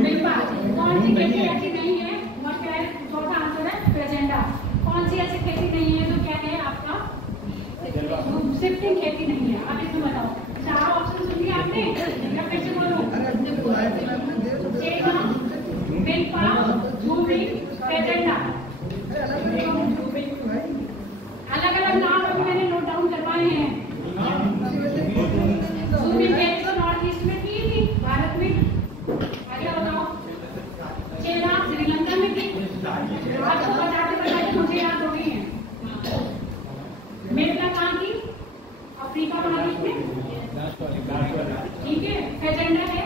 मिल्पा। कौन सी खेती ऐसी नहीं है? और क्या है? चौथा आंसर है पेजेंडा। कौन सी ऐसी खेती नहीं है जो क्या है आपका शिफ्टिंग खेती नहीं है? अब इसमें बताओ, चार ऑप्शन सुन लिया आपने या फिर से बोलो? चेरा, मिल्पा, भूमि, पेजेंडा। अलग अलग नाम अभी मैंने नोट डाउन करवाए हैं। भूमि खेती तो नॉर्थ ईस्ट में की थी, भारत में। आगे बताओ। चेरा श्रीलंका में थी, आपको बताते बताते मुझे याद हो गई है। मिल्पा कहाँ थी? अफ्रीका महाद्वीप में, ठीक है। पेजेंडा है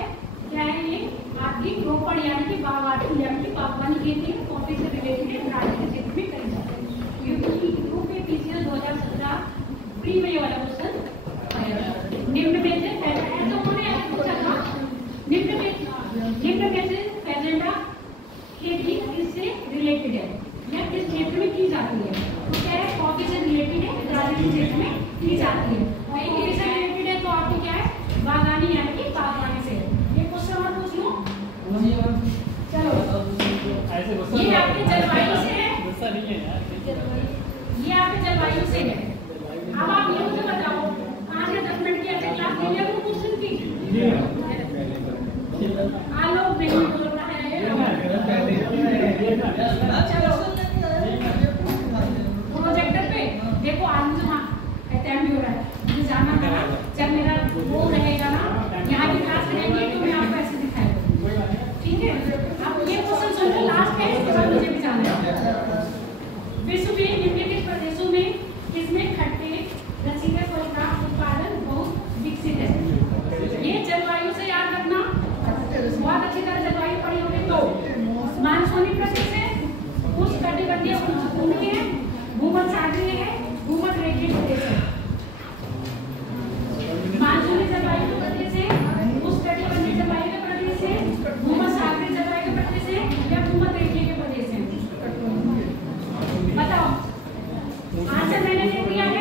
क्या है? ये आपकी रोपड़ यानी कि बागवानी यानी कि बागवानी खेती कॉफी से रिलेटेड है, राज्य के क्षेत्र में करी जाती है। यूपी पीसीएस 2017 प्री में ये वाला क्वेश्चन आया। निम्न में से ऐसा उन्होंने ऐसे पूछा था, निम्न में से पेजेंडा खेती किससे रिलेटेड है या किस क्षेत्र में की जाती है? तो क्या है? कॉफी से रिलेटेड है, राज्य के क्षेत्र में की जाती है। और एग्री से रिलेटेड है तो आपकी क्या है? बागवानी यानी कि बागवानी से। ये क्वेश्चन और पूछ लो। चलो, ये आपके जलवायु से है, ये आपके जलवायु से है। अब आप ये मुझे बताओ, 5 या 10 मिनट की ऐसे क्लास ले लिया वो क्वेश्चन की? आलोक नहीं बोल रहा है। चलो प्रोजेक्टर पे देखो, आज मुझे वहाँ टाइम भी हो रहा है, मुझे जाना है ना। जब मेरा वो रहेगा ना, यहाँ की क्लास रहेगी तो मैं आपको ऐसे दिखाई दूँगी, ठीक है? अब ये क्वेश्चन सुन लो, लास्ट है, इसके बाद मुझे भी जाना है। विश्व में निम्नलिखित प्रदेशों में किसमें खट्टे रसीले फल का उत्पादन बहुत विकसित है? ये जलवायु से याद रखना, बहुत अच्छी तरह जलवायु पढ़ी होगी। तो मानसूनी प्रदेश है, उष्णकटिबंधीय भूमि है, भूमध्यसागरीय है, भूमध्यरेखीय प्रदेश है। मानसूनी जलवायु का प्रदेश है, उष्णकटिबंधीय जलवायु का प्रदेश है, भूमध्यसागरीय जलवायु का प्रदेश है या भूमध्यरेखीय के प्रदेश है? बताओ। आंसर मैंने दे दिया है।